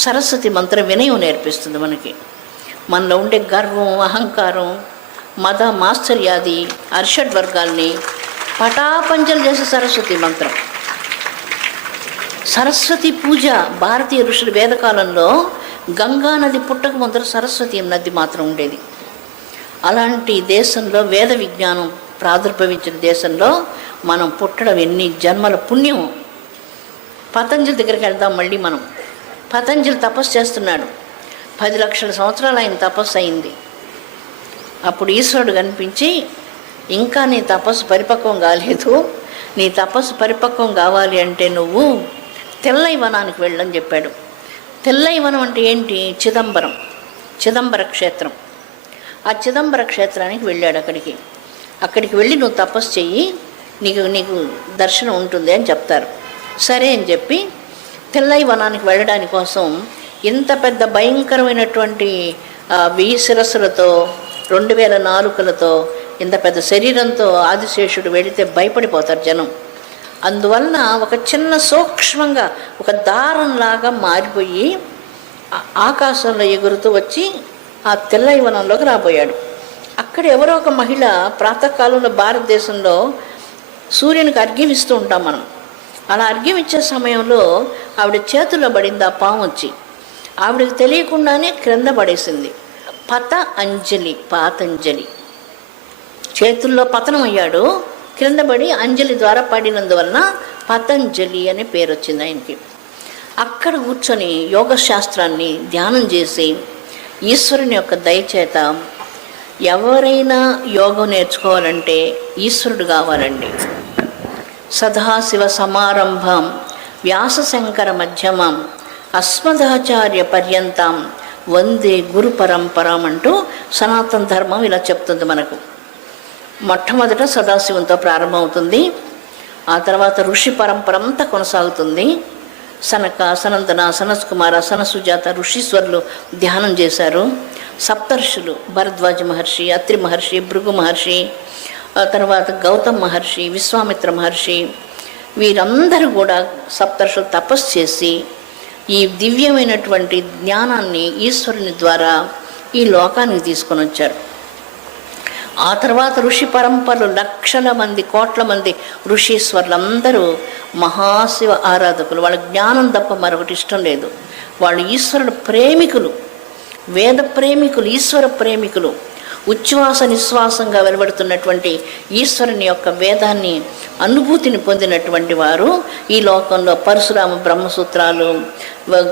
సరస్వతి మంత్రం వినయం నేర్పిస్తుంది మనకి. మనలో ఉండే గర్వం, అహంకారం, మద మాత్సర్యాది అర్షడ్ వర్గాల్ని పటాపంచలు చేసే సరస్వతి మంత్రం. సరస్వతి పూజ భారతీయ ఋషులు వేదకాలంలో గంగా నది పుట్టక ముందర సరస్వతి నది మాత్రం ఉండేది. అలాంటి దేశంలో వేద విజ్ఞానం ప్రాదుర్భవించిన దేశంలో మనం పుట్టడం ఎన్ని జన్మల పుణ్యం. పతంజలి దగ్గరికి వెళ్దాం మళ్ళీ మనం. పతంజలి తపస్సు చేస్తున్నాడు. 10 లక్షల సంవత్సరాలు ఆయన తపస్సు అయింది. అప్పుడు ఈశ్వరుడు కనిపించి, ఇంకా నీ తపస్సు పరిపక్వం కాలేదు, నీ తపస్సు పరిపక్వం కావాలి అంటే నువ్వు తెల్లైవనానికి వెళ్ళని చెప్పాడు. తెల్లైవనం అంటే ఏంటి? చిదంబర క్షేత్రం. ఆ చిదంబర క్షేత్రానికి వెళ్ళాడు. అక్కడికి వెళ్ళి నువ్వు తపస్సు చెయ్యి, నీకు దర్శనం ఉంటుంది అని చెప్తారు. సరే అని చెప్పి తెల్లైవనానికి వెళ్ళడానికి కోసం ఇంత పెద్ద భయంకరమైనటువంటి 1000 శిరస్సులతో 2000 నాలుకలతో ఇంత పెద్ద శరీరంతో ఆదిశేషుడు వెళితే భయపడిపోతారు జనం. అందువలన ఒక చిన్న సూక్ష్మంగా ఒక దారంలాగా మారిపోయి ఆకాశంలో ఎగురుతూ వచ్చి ఆ తెల్లైవనంలోకి రాబోయాడు. అక్కడ ఎవరో ఒక మహిళ ప్రాతకాలంలో భారతదేశంలో సూర్యునికి అర్ఘ్యం ఇస్తూ ఉంటాం మనం. అలా అర్ఘ్యం ఇచ్చే సమయంలో ఆవిడ చేతుల్లో పడింది ఆ పాము వచ్చి. ఆవిడకి తెలియకుండానే క్రింద పడేసింది. పాతంజలి చేతుల్లో పతనం అయ్యాడు, క్రింద పడి అంజలి ద్వారా పడినందువలన పతంజలి అనే పేరు వచ్చింది ఆయనకి. అక్కడ కూర్చొని యోగశాస్త్రాన్ని ధ్యానం చేసి ఈశ్వరుని యొక్క దయచేత, ఎవరైనా యోగం నేర్చుకోవాలంటే ఈశ్వరుడు కావాలండి. సదాశివ సమారంభం వ్యాసశంకర మధ్యమం అస్మదాచార్య పర్యంతం వందే గురు పరంపరం అంటూ సనాతన ధర్మం ఇలా చెప్తుంది మనకు. మొట్టమొదట సదాశివంతో ప్రారంభమవుతుంది, ఆ తర్వాత ఋషి పరంపర అంతా కొనసాగుతుంది. సనక, సనందన, సనత్కుమార, సనసుజాత ఋషీశ్వరులు ధ్యానం చేశారు. సప్తర్షులు భరద్వాజ మహర్షి, అత్రి మహర్షి, భృగు మహర్షి, ఆ తర్వాత గౌతమ్ మహర్షి, విశ్వామిత్ర మహర్షి, వీరందరూ కూడా సప్తర్షులు తపస్సు చేసి ఈ దివ్యమైనటువంటి జ్ఞానాన్ని ఈశ్వరుని ద్వారా ఈ లోకానికి తీసుకొని వచ్చారు. ఆ తర్వాత ఋషి పరంపరలు లక్షల మంది, కోట్ల మంది ఋషీశ్వరులందరూ మహాశివ ఆరాధకులు. వాళ్ళ జ్ఞానం తప్ప మరొకటి ఇష్టం లేదు. వాళ్ళు ఈశ్వరుడు ప్రేమికులు, వేద ప్రేమికులు, ఈశ్వర ప్రేమికులు. ఉచ్ఛ్వాస నిశ్వాసంగా వెలువడుతున్నటువంటి ఈశ్వరుని యొక్క వేదాన్ని అనుభూతిని పొందినటువంటి వారు ఈ లోకంలో పరశురామ బ్రహ్మసూత్రాలు,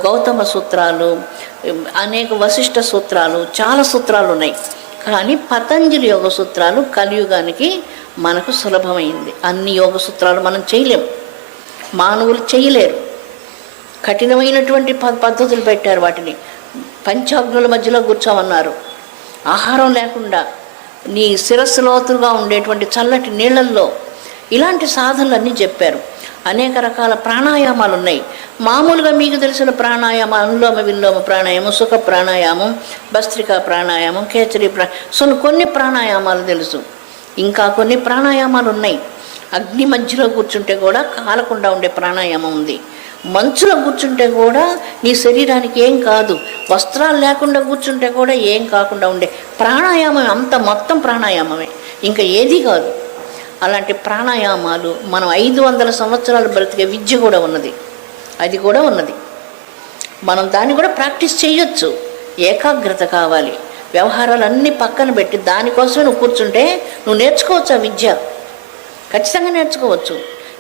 గౌతమ సూత్రాలు, అనేక వశిష్ఠ సూత్రాలు, చాలా సూత్రాలు ఉన్నాయి. కానీ పతంజలి యోగ సూత్రాలు కలియుగానికి మనకు సులభమైంది. అన్ని యోగ సూత్రాలు మనం చేయలేం, మానవులు చేయలేరు. కఠినమైనటువంటి పద్ధతులు పెట్టారు. వాటిని పంచాగ్నుల మధ్యలో కూర్చోమన్నారు. ఆహారం లేకుండా నీ శిరస్సు లోతుగా ఉండేటువంటి చల్లటి నీళ్ళల్లో ఇలాంటి సాధనలన్నీ చెప్పారు. అనేక రకాల ప్రాణాయామాలు ఉన్నాయి. మామూలుగా మీకు తెలిసిన ప్రాణాయామం అనులోమ విలోమ ప్రాణాయామం, సుఖ ప్రాణాయామం, భస్త్రికా ప్రాణాయామం, కేచరి కొన్ని ప్రాణాయామాలు తెలుసు. ఇంకా కొన్ని ప్రాణాయామాలు ఉన్నాయి. అగ్ని మధ్యలో కూర్చుంటే కూడా కాలకుండా ఉండే ప్రాణాయామం ఉంది. మంచులో కూర్చుంటే కూడా నీ శరీరానికి ఏం కాదు. వస్త్రాలు లేకుండా కూర్చుంటే కూడా ఏం కాకుండా ఉండే ప్రాణాయామం అంత మొత్తం ప్రాణాయామమే, ఇంకా ఏది కాదు. అలాంటి ప్రాణాయామాలు మనం 500 సంవత్సరాలు బ్రతికే విద్య కూడా ఉన్నది, అది కూడా ఉన్నది. మనం దాన్ని కూడా ప్రాక్టీస్ చేయొచ్చు. ఏకాగ్రత కావాలి. వ్యవహారాలన్నీ పక్కన పెట్టి దానికోసమే నువ్వు కూర్చుంటే నువ్వు నేర్చుకోవచ్చు. ఆ విద్య ఖచ్చితంగా నేర్చుకోవచ్చు.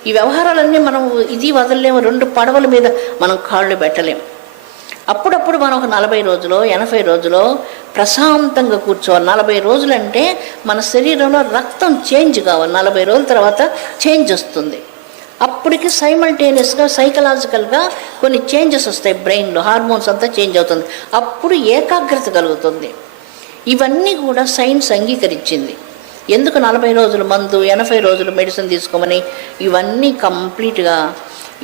ఈ వ్యవహారాలన్నీ మనం ఇది వదలలేము. 2 పడవల మీద మనం కాళ్ళు పెట్టలేము. అప్పుడప్పుడు మనం ఒక 40 రోజులో 80 రోజులో ప్రశాంతంగా కూర్చోవాలి. 40 రోజులు అంటే మన శరీరంలో రక్తం చేంజ్ కావాలి. 40 రోజుల తర్వాత చేంజ్ వస్తుంది. అప్పటికి సైమల్టేనియస్గా సైకలాజికల్గా కొన్ని చేంజెస్ వస్తాయి. బ్రెయిన్లో హార్మోన్స్ అంతా చేంజ్ అవుతుంది. అప్పుడు ఏకాగ్రత కలుగుతుంది. ఇవన్నీ కూడా సైన్స్ అంగీకరించింది. ఎందుకు 40 రోజులు మందు, 80 రోజులు మెడిసిన్ తీసుకోమని? ఇవన్నీ కంప్లీట్గా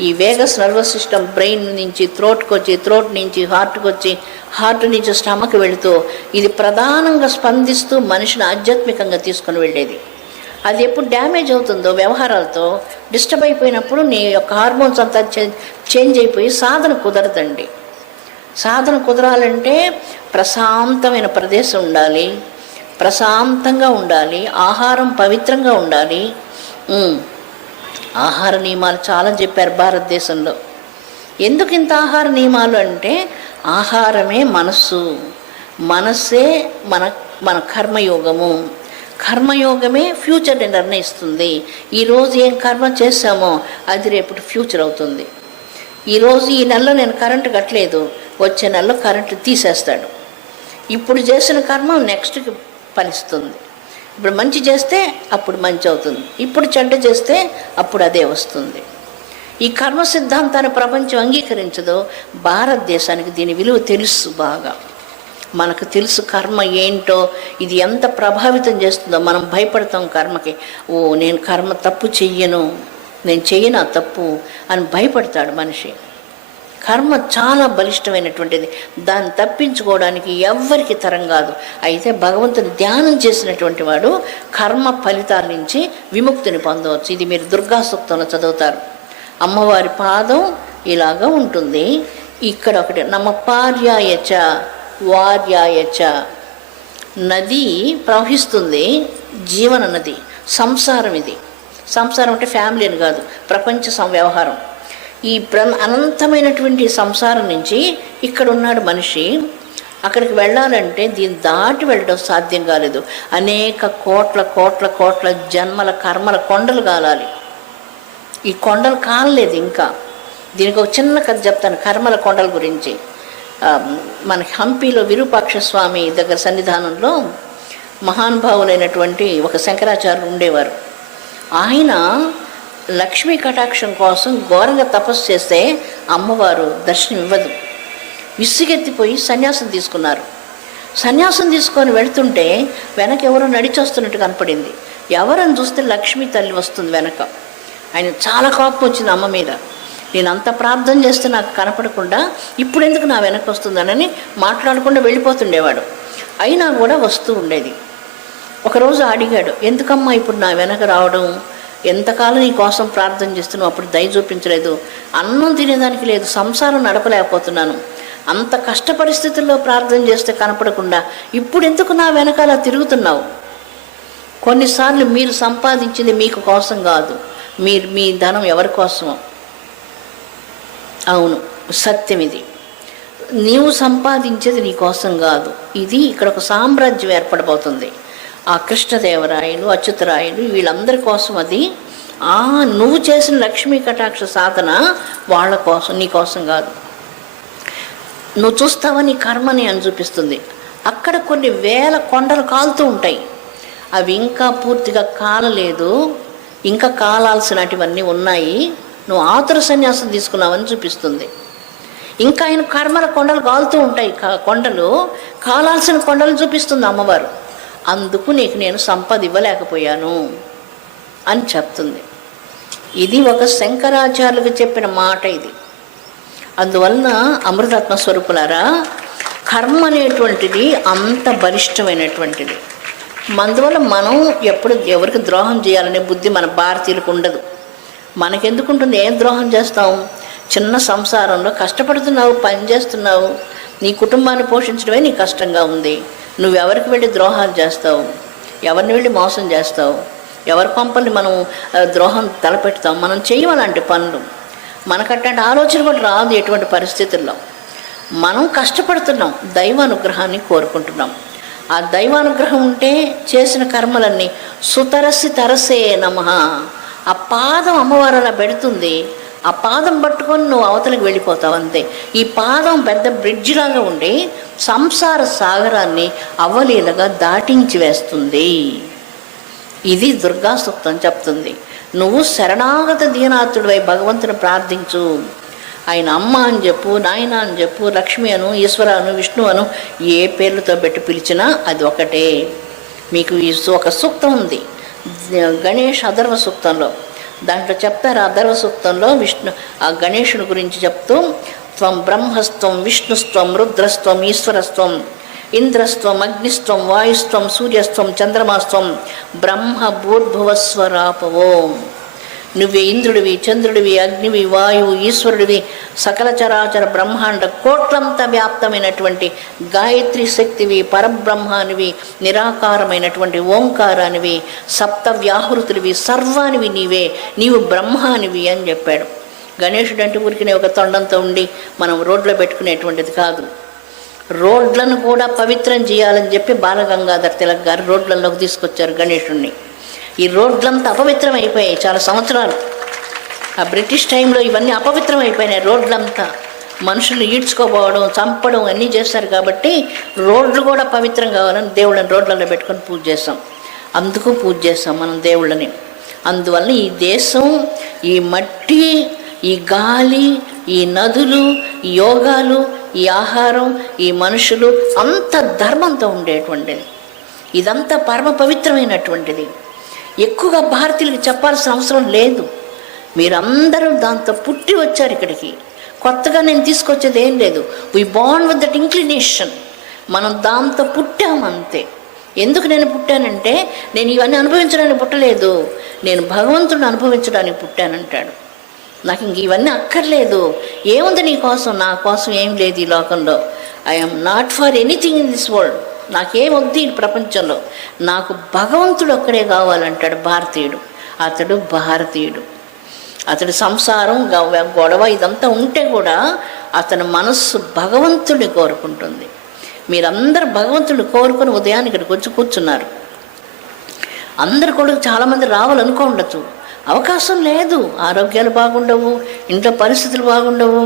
ఈ వేగస్ నర్వస్ సిస్టమ్ బ్రెయిన్ నుంచి థ్రోట్కి వచ్చి, థ్రోట్ నుంచి హార్ట్కి వచ్చి, హార్ట్ నుంచి స్టమక్ వెళుతూ ఇది ప్రధానంగా స్పందిస్తూ మనిషిని ఆధ్యాత్మికంగా తీసుకొని వెళ్ళేది. అది ఎప్పుడు డ్యామేజ్ అవుతుందో వ్యవహారాలతో డిస్టర్బ్ అయిపోయినప్పుడు నీ యొక్క హార్మోన్స్ అంతా చేంజ్ అయిపోయి సాధన కుదరదండి. సాధన కుదరాలంటే ప్రశాంతమైన ప్రదేశం ఉండాలి, ప్రశాంతంగా ఉండాలి, ఆహారం పవిత్రంగా ఉండాలి. ఆహార నియమాలు చాలా చెప్పారు భారతదేశంలో. ఎందుకు ఇంత ఆహార నియమాలు అంటే ఆహారమే మనస్సు, మనస్సే మన కర్మయోగము. కర్మయోగమే ఫ్యూచర్ని నిర్ణయిస్తుంది. ఈరోజు ఏం కర్మ చేశామో అది రేపు ఫ్యూచర్ అవుతుంది. ఈరోజు ఈ నెలలో నేను కరెంటు కట్టలేదు, వచ్చే నెలలో కరెంటు తీసేస్తాడు. ఇప్పుడు చేసిన కర్మ నెక్స్ట్కి ఫలిస్తుంది. ఇప్పుడు మంచి చేస్తే అప్పుడు మంచి అవుతుంది, ఇప్పుడు చెడ్డ చేస్తే అప్పుడు అదే వస్తుంది. ఈ కర్మ సిద్ధాంతాన్ని ప్రపంచం అంగీకరించదో. భారతదేశానికి దీని విలువ తెలుసు బాగా. మనకు తెలుసు కర్మ ఏంటో, ఇది ఎంత ప్రభావితం చేస్తుందో. మనం భయపడతాం కర్మకి. ఓ నేను కర్మ తప్పు చెయ్యను, నేను చెయ్యను ఆ తప్పు అని భయపడతాడు మనిషి. కర్మ చాలా బలిష్టమైనటువంటిది. దాన్ని తప్పించుకోవడానికి ఎవ్వరికి తరం కాదు. అయితే భగవంతుని ధ్యానం చేసినటువంటి వాడు కర్మ ఫలితాల నుంచి విముక్తిని పొందవచ్చు. ఇది మీరు దుర్గా సూక్తంలో చదువుతారు. అమ్మవారి పాదం ఇలాగా ఉంటుంది. ఇక్కడ ఒకటి నమ పార్యాయచ వార్యాయచ. నది ప్రవహిస్తుంది, జీవన నది, సంసారం. ఇది సంసారం అంటే ఫ్యామిలీ అని కాదు, ప్రపంచ వ్యవహారం. ఈ అనంతమైనటువంటి సంసారం నుంచి ఇక్కడ ఉన్నాడు మనిషి. అక్కడికి వెళ్ళాలంటే దీన్ని దాటి వెళ్ళడం సాధ్యం కాలేదు. అనేక కోట్ల కోట్ల కోట్ల జన్మల కర్మల కొండలు కాలాలి. ఈ కొండలు కాలలేదు ఇంకా. దీనికి ఒక చిన్న కథ చెప్తాను కర్మల కొండల గురించి. మనకి హంపీలో విరూపాక్ష స్వామి దగ్గర సన్నిధానంలో మహానుభావులైనటువంటి ఒక శంకరాచార్యులు ఉండేవారు. ఆయన లక్ష్మీ కటాక్షం కోసం ఘోరంగా తపస్సు చేస్తే అమ్మవారు దర్శనం ఇవ్వదు. విసుగెత్తిపోయి సన్యాసం తీసుకున్నారు. సన్యాసం తీసుకొని వెళుతుంటే వెనక ఎవరో నడిచొస్తున్నట్టు కనపడింది. ఎవరని చూస్తే లక్ష్మీ తల్లి వస్తుంది వెనక. ఆయన చాలా కోపం వచ్చింది అమ్మ మీద. నేను అంత ప్రార్థన చేస్తే నాకు కనపడకుండా ఇప్పుడు ఎందుకు నా వెనక వస్తుందనని మాట్లాడకుండా వెళ్ళిపోతుండేవాడు. అయినా కూడా వస్తూ ఉండేది. ఒకరోజు అడిగాడు, ఎందుకమ్మా ఇప్పుడు నా వెనక రావడం? ఎంతకాలం నీ కోసం ప్రార్థన చేస్తున్నావు, అప్పుడు దయ చూపించలేదు, అన్నం తినేదానికి లేదు, సంసారం నడపలేకపోతున్నాను, అంత కష్ట పరిస్థితుల్లో ప్రార్థన చేస్తే కనపడకుండా ఇప్పుడు ఎందుకు నా వెనకాల తిరుగుతున్నావు? కొన్నిసార్లు మీరు సంపాదించింది మీకు కోసం కాదు, మీ ధనం ఎవరి కోసమో. అవును, సత్యం ఇది. నీవు సంపాదించేది నీ కోసం కాదు. ఇది ఇక్కడ ఒక సామ్రాజ్యం ఏర్పడబోతుంది. ఆ కృష్ణదేవరాయలు, అచ్యుతరాయలు వీళ్ళందరి కోసం అది. నువ్వు చేసిన లక్ష్మీ కటాక్ష సాధన వాళ్ళ కోసం, నీ కోసం కాదు. నువ్వు చూస్తావా నీ కర్మని అని చూపిస్తుంది. అక్కడ కొన్ని వేల కొండలు కాలుతూ ఉంటాయి. అవి ఇంకా పూర్తిగా కాలలేదు, ఇంకా కాలాల్సినటివన్నీ ఉన్నాయి. నువ్వు ఆతుర సన్యాసం తీసుకున్నావని చూపిస్తుంది. ఇంకా ఆయన కర్మల కొండలు కాలుతూ ఉంటాయి. కొండలు కాలాల్సిన కొండలు చూపిస్తుంది అమ్మవారు. అందుకు నీకు నేను సంపద ఇవ్వలేకపోయాను అని చెప్తుంది. ఇది ఒక శంకరాచార్యులకు చెప్పిన మాట ఇది. అందువలన అమృతాత్మ స్వరూపులారా, కర్మ అనేటువంటిది అంత బలిష్టమైనటువంటిది. అందువల్ల మనం ఎప్పుడు ఎవరికి ద్రోహం చేయాలనే బుద్ధి మన భారతీయులకు ఉండదు. మనకెందుకుంటుంది? ఏం ద్రోహం చేస్తాం? చిన్న సంసారంలో కష్టపడుతున్నావు, పని చేస్తున్నావు, నీ కుటుంబాన్ని పోషించడమే నీ కష్టంగా ఉంది. నువ్వెవరికి వెళ్ళి ద్రోహాలు చేస్తావు? ఎవరిని వెళ్ళి మోసం చేస్తావు? ఎవరి కొంపల్ని మనం ద్రోహం తలపెడతాం? మనం చేయమలాంటి పనులు. మనకట్లాంటి ఆలోచన కూడా రాదు ఎటువంటి పరిస్థితుల్లో. మనం కష్టపడుతున్నాం, దైవానుగ్రహాన్ని కోరుకుంటున్నాం. ఆ దైవానుగ్రహం ఉంటే చేసిన కర్మలన్నీ సుతరసి తరసే నమః. ఆ పాదం అమ్మవారు అలా పెడుతుంది. ఆ పాదం పట్టుకొని నువ్వు అవతలికి వెళ్ళిపోతావు అంతే. ఈ పాదం పెద్ద బ్రిడ్జ్ లాగా ఉండి సంసార సాగరాన్ని అవలీలగా దాటించి వేస్తుంది. ఇది దుర్గా సూక్తం చెప్తుంది. నువ్వు శరణాగత దీనాతుడివై భగవంతుని ప్రార్థించు. ఆయన అమ్మ అని చెప్పు, నాయన అని చెప్పు, లక్ష్మి అను, ఈశ్వర అను, విష్ణు అను, ఏ పేర్లతో పెట్టి పిలిచినా అది ఒకటే. మీకు ఈ ఒక సూక్తం ఉంది గణేష్ అథర్వ సూక్తంలో. దాంట్లో చెప్తారు అథర్వ సూక్తంలో ఆ గణేశుని గురించి చెప్తూ, త్వం బ్రహ్మస్త్వం విష్ణుస్త్వం రుద్రస్త్వం ఈశ్వరస్త్వం ఇంద్రస్త్వం అగ్నిస్త్వం వాయుస్త్వం సూర్యస్త్వం చంద్రమాస్త్వం బ్రహ్మ భూర్భువస్వరాపవో. నువ్వే ఇంద్రుడివి, చంద్రుడివి, అగ్నివి, వాయువు, ఈశ్వరుడివి, సకల చరాచర బ్రహ్మాండ కోట్లంత వ్యాప్తమైనటువంటి గాయత్రి శక్తివి, పరబ్రహ్మానివి, నిరాకారమైనటువంటి ఓంకారానివి, సప్త వ్యాహృతుడివి, సర్వానివి నీవే, నీవు బ్రహ్మానివి అని చెప్పాడు. గణేశుడు అంటే ఊరికినే ఒక తొండంతో ఉండి మనం రోడ్లో పెట్టుకునేటువంటిది కాదు. రోడ్లను కూడా పవిత్రం చేయాలని చెప్పి బాలగంగాధర్ తిలక్ గారు రోడ్లలోకి తీసుకొచ్చారు గణేశుడిని. ఈ రోడ్లంతా అపవిత్రం అయిపోయాయి చాలా సంవత్సరాలు. ఆ బ్రిటిష్ టైంలో ఇవన్నీ అపవిత్రం అయిపోయినాయి. రోడ్లంతా మనుషులు ఈడ్చుకోపోవడం, చంపడం అన్నీ చేస్తారు. కాబట్టి రోడ్లు కూడా పవిత్రం కావాలని దేవుళ్ళని రోడ్లలో పెట్టుకొని పూజ చేస్తాం. అందుకు పూజ చేస్తాం మనం దేవుళ్ళని. అందువల్ల ఈ దేశం, ఈ మట్టి, ఈ గాలి, ఈ నదులు, ఈ యోగాలు, ఈ ఆహారం, ఈ మనుషులు అంత ధర్మంతో ఉండేటువంటిది. ఇదంతా పరమ పవిత్రమైనటువంటిది. ఎక్కువగా భారతీయులకు చెప్పాల్సిన అవసరం లేదు. మీరందరూ దాంతో పుట్టి వచ్చారు ఇక్కడికి. కొత్తగా నేను తీసుకొచ్చేది ఏం లేదు. We born with that inclination. మనం దాంతో పుట్టామంతే. ఎందుకు నేను పుట్టానంటే నేను ఇవన్నీ అనుభవించడానికి పుట్టలేదు, నేను భగవంతుడిని అనుభవించడానికి పుట్టానంటాడు. నాకు ఇంక ఇవన్నీ అక్కర్లేదు. ఏముంది నీ కోసం? నా కోసం ఏం లేదు ఈ లోకంలో. I'm not for anything in this world. నాకేమొద్దు ఈ ప్రపంచంలో, నాకు భగవంతుడు ఒక్కడే కావాలంటాడు భారతీయుడు. అతడు భారతీయుడు. అతడి సంసారం గొడవ ఇదంతా ఉంటే కూడా అతని మనస్సు భగవంతుడిని కోరుకుంటుంది. మీరందరూ భగవంతుడిని కోరుకుని ఉదయాన్ని ఇక్కడికి వచ్చి కూర్చున్నారు. అందరు కూడా చాలామంది రావాలనుకో ఉండొచ్చు, అవకాశం లేదు, ఆరోగ్యాలు బాగుండవు, ఇంట్లో పరిస్థితులు బాగుండవు.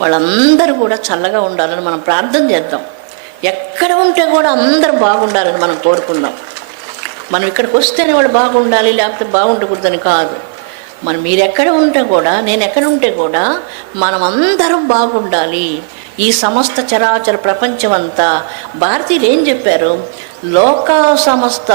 వాళ్ళందరూ కూడా చల్లగా ఉండాలని మనం ప్రార్థన చేద్దాం. ఎక్కడ ఉంటే కూడా అందరూ బాగుండాలని మనం కోరుకుందాం. మనం ఇక్కడికి వస్తేనే వాళ్ళు బాగుండాలి, లేకపోతే బాగుండకూడదని కాదు. మీరు ఎక్కడ ఉంటే కూడా, నేను ఎక్కడ ఉంటే కూడా మనం అందరం బాగుండాలి. ఈ సమస్త చరాచర ప్రపంచం అంతా, భారతీయులు ఏం చెప్పారు, లోక సమస్త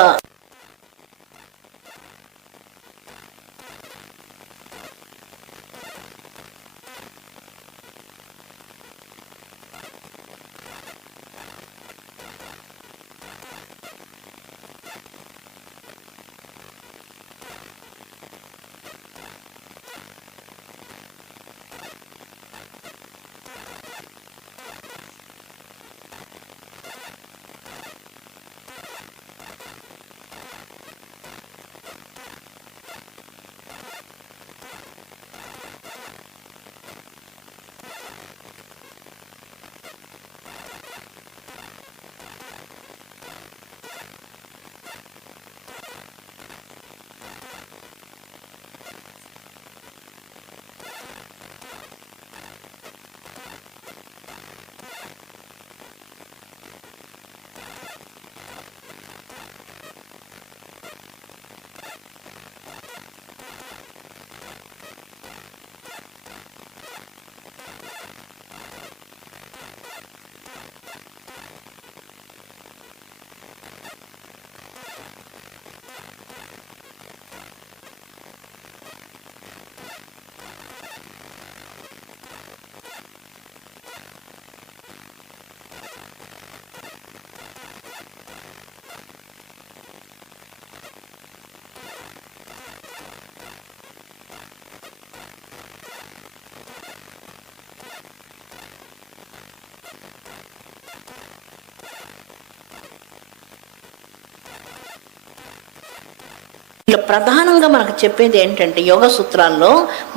ఇలా ప్రధానంగా మనకు చెప్పేది ఏంటంటే, యోగ సూత్రాల్లో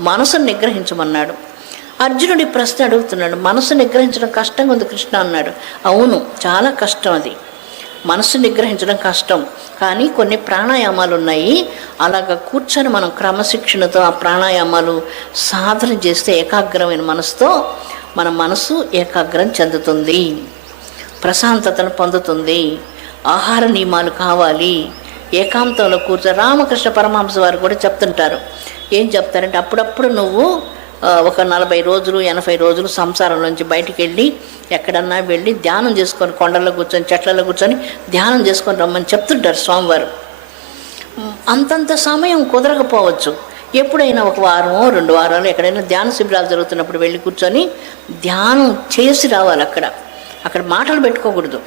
మనసును నిగ్రహించమన్నాడు. అర్జునుడి ప్రశ్న అడుగుతున్నాడు, మనసు నిగ్రహించడం కష్టంగా ఉంది కృష్ణ అన్నాడు. అవును, చాలా కష్టం. అది మనసు నిగ్రహించడం కష్టం, కానీ కొన్ని ప్రాణాయామాలు ఉన్నాయి. అలాగ కూర్చొని మనం క్రమశిక్షణతో ఆ ప్రాణాయామాలు సాధన చేస్తే ఏకాగ్రమైన మనసుతో మన మనసు ఏకాగ్రం చెందుతుంది, ప్రశాంతతను పొందుతుంది. ఆహార నియమాలు కావాలి. ఏకాంతంలో కూర్చొని రామకృష్ణ పరమహంస వారు కూడా చెప్తుంటారు. ఏం చెప్తారంటే, అప్పుడప్పుడు నువ్వు ఒక 40 రోజులు 80 రోజులు సంసారం నుంచి బయటికి వెళ్ళి ఎక్కడన్నా వెళ్ళి ధ్యానం చేసుకొని, కొండల్లో కూర్చొని చెట్లలో కూర్చొని ధ్యానం చేసుకొని రమ్మని చెప్తుంటారు స్వామివారు. అంతంత సమయం కుదరకపోవచ్చు. ఎప్పుడైనా ఒక వారమో 2 వారాలు ఎక్కడైనా ధ్యాన శిబిరాలు జరుగుతున్నప్పుడు వెళ్ళి కూర్చొని ధ్యానం చేసి రావాలి. అక్కడ మాటలు పెట్టుకోకూడదు.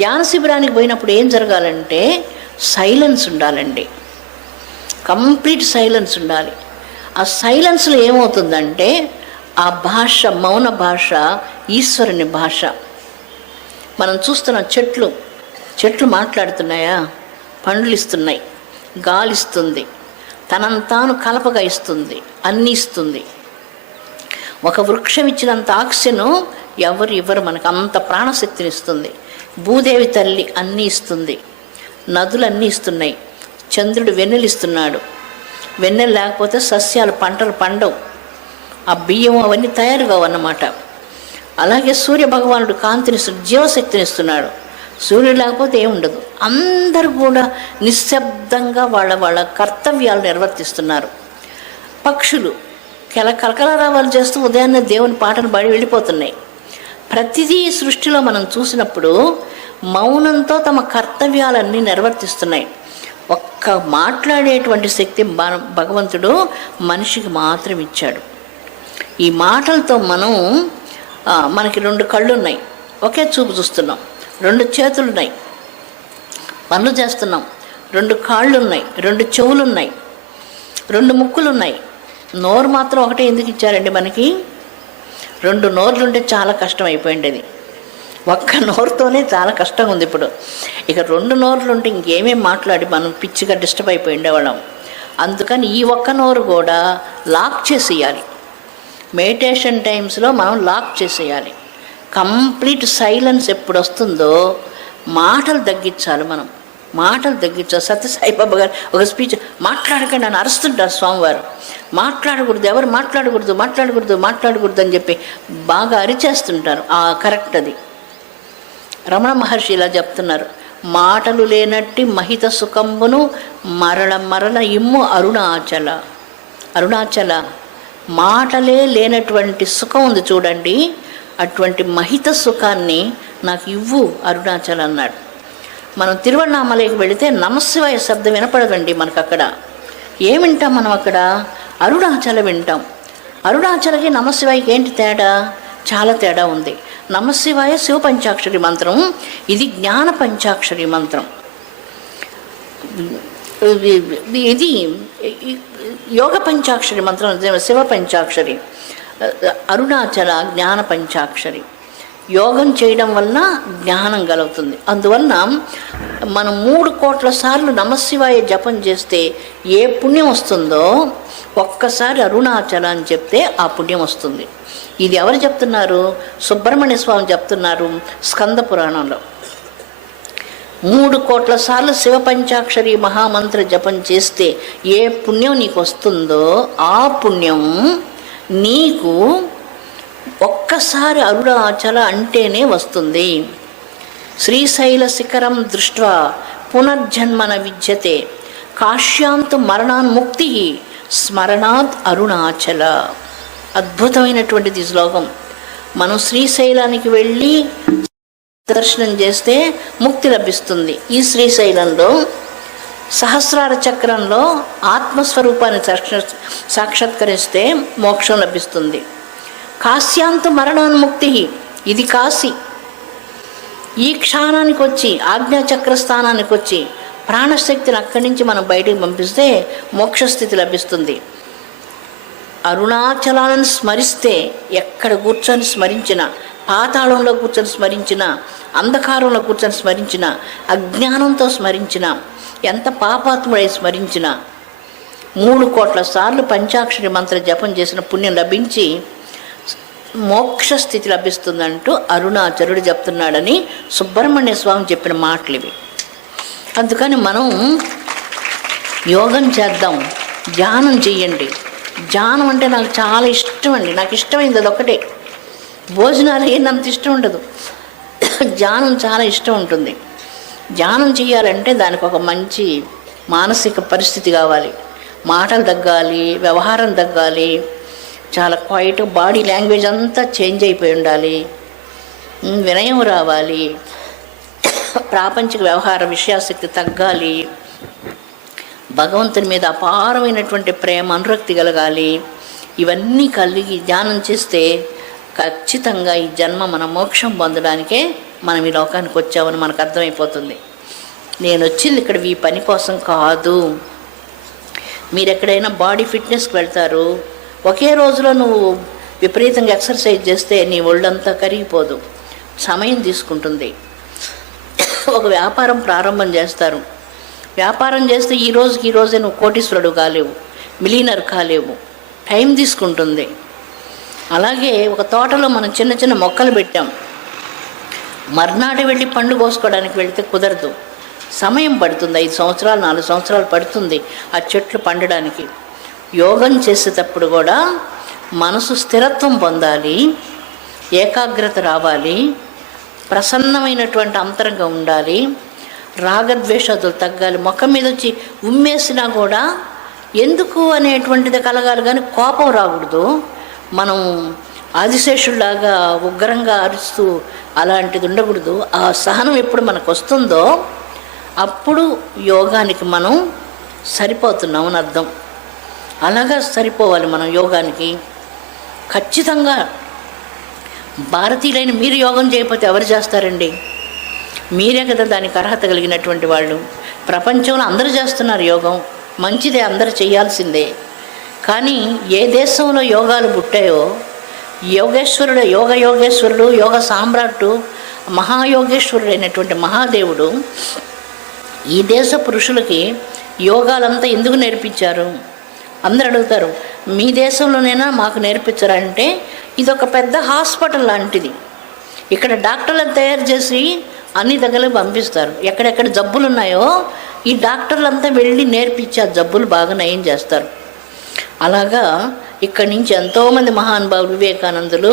ధ్యాన శిబిరానికి పోయినప్పుడు ఏం జరగాలంటే సైలెన్స్ ఉండాలండి, కంప్లీట్ సైలెన్స్ ఉండాలి. ఆ సైలెన్స్లో ఏమవుతుందంటే ఆ భాష, మౌన భాష ఈశ్వరుని భాష. మనం చూస్తున్న చెట్లు మాట్లాడుతున్నాయా, పండ్లు ఇస్తున్నాయి, గాలి ఇస్తుంది, తనంతాను కలపగా ఇస్తుంది, అన్నీ ఇస్తుంది. ఒక వృక్షం ఇచ్చినంత ఆక్సిజన్ ఎవరు ఇవ్వరు మనకు, అంత ప్రాణశక్తిని ఇస్తుంది. భూదేవి తల్లి అన్నీ ఇస్తుంది, నదులు అన్నీ ఇస్తున్నాయి, చంద్రుడు వెన్నెలు ఇస్తున్నాడు. వెన్నెలు లేకపోతే సస్యాలు పంటలు పండవు, ఆ బియ్యం అవన్నీ తయారు కావన్నమాట. అలాగే సూర్య భగవానుడు కాంతినిస్తున్నాడు, జీవశక్తిని ఇస్తున్నాడు. సూర్యుడు లేకపోతే ఏముండదు. అందరూ కూడా నిశ్శబ్దంగా వాళ్ళ కర్తవ్యాలు నిర్వర్తిస్తున్నారు. పక్షులు కలకలరావాలు చేస్తూ ఉదయాన్నే దేవుని పాటలు పాడి వెళ్ళిపోతున్నాయి. ప్రతిదీ సృష్టిలో మనం చూసినప్పుడు మౌనంతో తమ కర్తవ్యాలన్నీ నిర్వర్తిస్తున్నాయి. ఒక్క మాట్లాడేటువంటి శక్తి భగవంతుడు మనిషికి మాత్రం ఇచ్చాడు. ఈ మాటలతో మనకి 2 కళ్ళు ఉన్నాయి, ఒకే చూపు చూస్తున్నాం, 2 చేతులు ఉన్నాయి, పనులు చేస్తున్నాం, 2 కాళ్ళు ఉన్నాయి, 2 చెవులు ఉన్నాయి, 2 ముక్కులు ఉన్నాయి. నోరు మాత్రం ఒకటే ఎందుకు ఇచ్చారండి మనకి? 2 నోర్లుంటే చాలా కష్టం అయిపోయింది. అది ఒక్క నోరుతోనే చాలా కష్టంగా ఉంది ఇప్పుడు. ఇక 2 నోర్లుంటే ఇంకేమేమి మాట్లాడి మనం పిచ్చిగా డిస్టర్బ్ అయిపోయి ఉండేవాళ్ళం. అందుకని ఈ ఒక్క నోరు కూడా లాక్ చేసేయాలి. మెడిటేషన్ టైమ్స్లో మనం లాక్ చేసేయాలి. కంప్లీట్ సైలెన్స్ ఎప్పుడు వస్తుందో మాటలు తగ్గించాలి. మనం మాటలు తగ్గించాలి. సత్యసాయిబాబా గారు ఒక స్పీచ్ మాట్లాడకండి అని అరుస్తుంటారు స్వామివారు. మాట్లాడకూడదు, ఎవరు మాట్లాడకూడదు అని చెప్పి బాగా అరిచేస్తుంటారు. కరెక్ట్. అది రమణ మహర్షి ఇలా చెప్తున్నారు, మాటలు లేనట్టి మహిత సుఖంబును మరల ఇమ్ము అరుణాచల. అరుణాచల మాటలే లేనటువంటి సుఖం ఉంది చూడండి, అటువంటి మహిత సుఖాన్ని నాకు ఇవ్వు అరుణాచల అన్నాడు. మనం తిరువణామలైకి వెళితే నమశివాయ శబ్దం వినపడదండి మనకు. అక్కడ ఏం వింటాం మనం? అక్కడ అరుణాచల వింటాం. అరుణాచలకి నమశివాయకి ఏంటి తేడా? చాలా తేడా ఉంది. నమశివాయ శివ పంచాక్షరి మంత్రం, ఇది జ్ఞాన పంచాక్షరి మంత్రం. ఇది యోగ పంచాక్షరి మంత్రం, శివ పంచాక్షరి. అరుణాచల జ్ఞాన పంచాక్షరి. యోగం చేయడం వల్ల జ్ఞానం కలుగుతుంది. అందువలన మనం 3 కోట్ల సార్లు నమశివాయ జపం చేస్తే ఏ పుణ్యం వస్తుందో ఒక్కసారి అరుణాచల అని చెప్తే ఆ పుణ్యం వస్తుంది. ఇది ఎవరు చెప్తున్నారు? సుబ్రహ్మణ్య స్వామి చెప్తున్నారు స్కంద పురాణంలో. 3 కోట్ల సార్లు శివ పంచాక్షరి మహామంత్ర జపం చేస్తే ఏ పుణ్యం నీకు వస్తుందో ఆ పుణ్యం నీకు ఒక్కసారి అరుణాచల అంటేనే వస్తుంది. శ్రీశైల శిఖరం దృష్ట్వా పునర్జన్మన విద్యతే కాశ్యాంతు మరణాన్ముక్తి స్మరణాత్ అరుణాచల. అద్భుతమైనటువంటిది శ్లోకం. మనం శ్రీశైలానికి వెళ్ళి దర్శనం చేస్తే ముక్తి లభిస్తుంది. ఈ శ్రీశైలంలో సహస్రార చక్రంలో ఆత్మస్వరూపాన్ని సాక్షాత్కరిస్తే మోక్షం లభిస్తుంది. కాశ్యాంతు మరణాన్ముక్తి, ఇది కాశీ. ఈ క్షాణానికి వచ్చి ఆజ్ఞాచక్ర స్థానానికి వచ్చి ప్రాణశక్తిని అక్కడి నుంచి మనం బయటికి పంపిస్తే మోక్షస్థితి లభిస్తుంది. అరుణాచలాలను స్మరిస్తే ఎక్కడ కూర్చొని స్మరించిన, పాతాళంలో కూర్చొని స్మరించిన, అంధకారంలో కూర్చొని స్మరించిన, అజ్ఞానంతో స్మరించిన, ఎంత పాపాత్ముడై స్మరించిన 3 కోట్ల సార్లు పంచాక్షరి మంత్ర జపం చేసిన పుణ్యం లభించి మోక్ష స్థితి లభిస్తుందంటూ అరుణాచలుడు చెప్తున్నాడని సుబ్రహ్మణ్య స్వామి చెప్పిన మాటలు ఇవి. అందుకని మనం యోగం చేద్దాం, ధ్యానం చెయ్యండి. ధ్యానం అంటే నాకు చాలా ఇష్టం అండి. నాకు ఇష్టమైంది అదొక్కటే. భోజనాలు ఏందంత ఇష్టం ఉండదు, ధ్యానం చాలా ఇష్టం ఉంటుంది. ధ్యానం చేయాలంటే దానికి ఒక మంచి మానసిక పరిస్థితి కావాలి. మాటలు తగ్గాలి, వ్యవహారం తగ్గాలి, చాలా క్వైట్, బాడీ లాంగ్వేజ్ అంతా చేంజ్ అయిపోయి ఉండాలి, వినయం రావాలి, ప్రాపంచిక వ్యవహార విషయాశక్తి తగ్గాలి, భగవంతుని మీద అపారమైనటువంటి ప్రేమ అనురక్తి కలగాలి. ఇవన్నీ కలిగి ధ్యానం చేస్తే ఖచ్చితంగా ఈ జన్మ మన మోక్షం పొందడానికే మనం ఈ లోకానికి వచ్చామని మనకు అర్థమైపోతుంది. నేను వచ్చింది ఇక్కడ ఈ పని కోసం కాదు. మీరు ఎక్కడైనా బాడీ ఫిట్నెస్కి వెళ్తారు, ఒకే రోజులో నువ్వు విపరీతంగా ఎక్సర్సైజ్ చేస్తే నీ ఒళ్ళంతా కరిగిపోదు, సమయం తీసుకుంటుంది. ఒక వ్యాపారం ప్రారంభం చేస్తారు, వ్యాపారం చేస్తే ఈ రోజే నువ్వు కోటీశ్వరుడు కాలేవు, మిలియనర్ కాలేవు, టైం తీసుకుంటుంది. అలాగే ఒక తోటలో మనం చిన్న చిన్న మొక్కలు పెట్టాం, మర్నాడు వెళ్ళి పండు కోసుకోవడానికి వెళితే కుదరదు, సమయం పడుతుంది. 5 సంవత్సరాలు 4 సంవత్సరాలు పడుతుంది ఆ చెట్లు పండడానికి. యోగం చేసేటప్పుడు కూడా మనసు స్థిరత్వం పొందాలి, ఏకాగ్రత రావాలి, ప్రసన్నమైనటువంటి అంతరంగా ఉండాలి, రాగద్వేషాదులు తగ్గాలి. ముఖం మీద వచ్చి ఉమ్మేసినా కూడా ఎందుకు అనేటువంటిది కలగాలి, కానీ కోపం రాకూడదు. మనం ఆదిశేషుల్లాగా ఉగ్రంగా అరుస్తూ అలాంటిది ఉండకూడదు. ఆ సహనం ఎప్పుడు మనకు వస్తుందో అప్పుడు యోగానికి మనం సరిపోతున్నామని అర్థం. అలాగా సరిపోవాలి మనం యోగానికి. ఖచ్చితంగా భారతీయులైన మీరు యోగం చేయకపోతే ఎవరు చేస్తారండి? మీరే కదా దానికి అర్హత కలిగినటువంటి వాళ్ళు. ప్రపంచంలో అందరూ చేస్తున్నారు యోగం, మంచిదే, అందరూ చేయాల్సిందే. కానీ ఏ దేశంలో యోగాలు పుట్టాయో యోగేశ్వరుడు, యోగ సామ్రాట్టు, మహాయోగేశ్వరుడు అయినటువంటి మహాదేవుడు ఈ దేశ పురుషులకి యోగాలంతా ఎందుకు నేర్పించారు? అందరు అడుగుతారు, మీ దేశంలోనైనా మాకు నేర్పించరా అంటే, ఇది ఒక పెద్ద హాస్పిటల్ లాంటిది. ఇక్కడ డాక్టర్లను తయారు చేసి అన్ని దగ్గరకు పంపిస్తారు. ఎక్కడెక్కడ జబ్బులు ఉన్నాయో ఈ డాక్టర్లంతా వెళ్ళి నేర్పించి ఆ జబ్బులు బాగా నయం చేస్తారు. అలాగా ఇక్కడి నుంచి ఎంతోమంది మహానుభావులు, వివేకానందులు,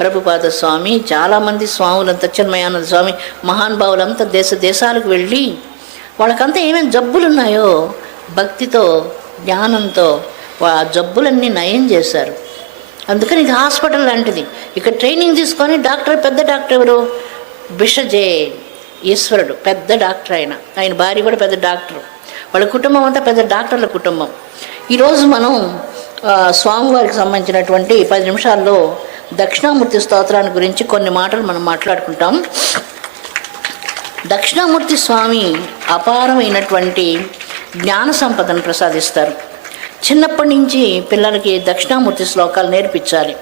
ప్రభుపాద స్వామి, చాలామంది స్వాములంతా, చిన్మయానంద స్వామి, మహానుభావులంతా దేశాలకు వెళ్ళి వాళ్ళకంతా ఏమేమి జబ్బులు ఉన్నాయో భక్తితో, జ్ఞానంతో ఆ జబ్బులన్నీ నయం చేశారు. అందుకని ఇది హాస్పిటల్ లాంటిది. ఇక్కడ ట్రైనింగ్ తీసుకొని డాక్టర్, పెద్ద డాక్టర్ ఎవరు? బిషజే ఈశ్వరుడు, పెద్ద డాక్టర్. ఆయన భార్య కూడా పెద్ద డాక్టర్. వాళ్ళ కుటుంబం అంతా పెద్ద డాక్టర్ల కుటుంబం. ఈరోజు మనం స్వామివారికి సంబంధించినటువంటి 10 నిమిషాల్లో దక్షిణామూర్తి స్తోత్రాన్ని గురించి కొన్ని మాటలు మనం మాట్లాడుకుంటాం. దక్షిణామూర్తి స్వామి అపారమైనటువంటి జ్ఞాన సంపదను ప్రసాదిస్తారు. చిన్నప్పటి నుంచి పిల్లలకి దక్షిణామూర్తి శ్లోకాలు నేర్పించాలి.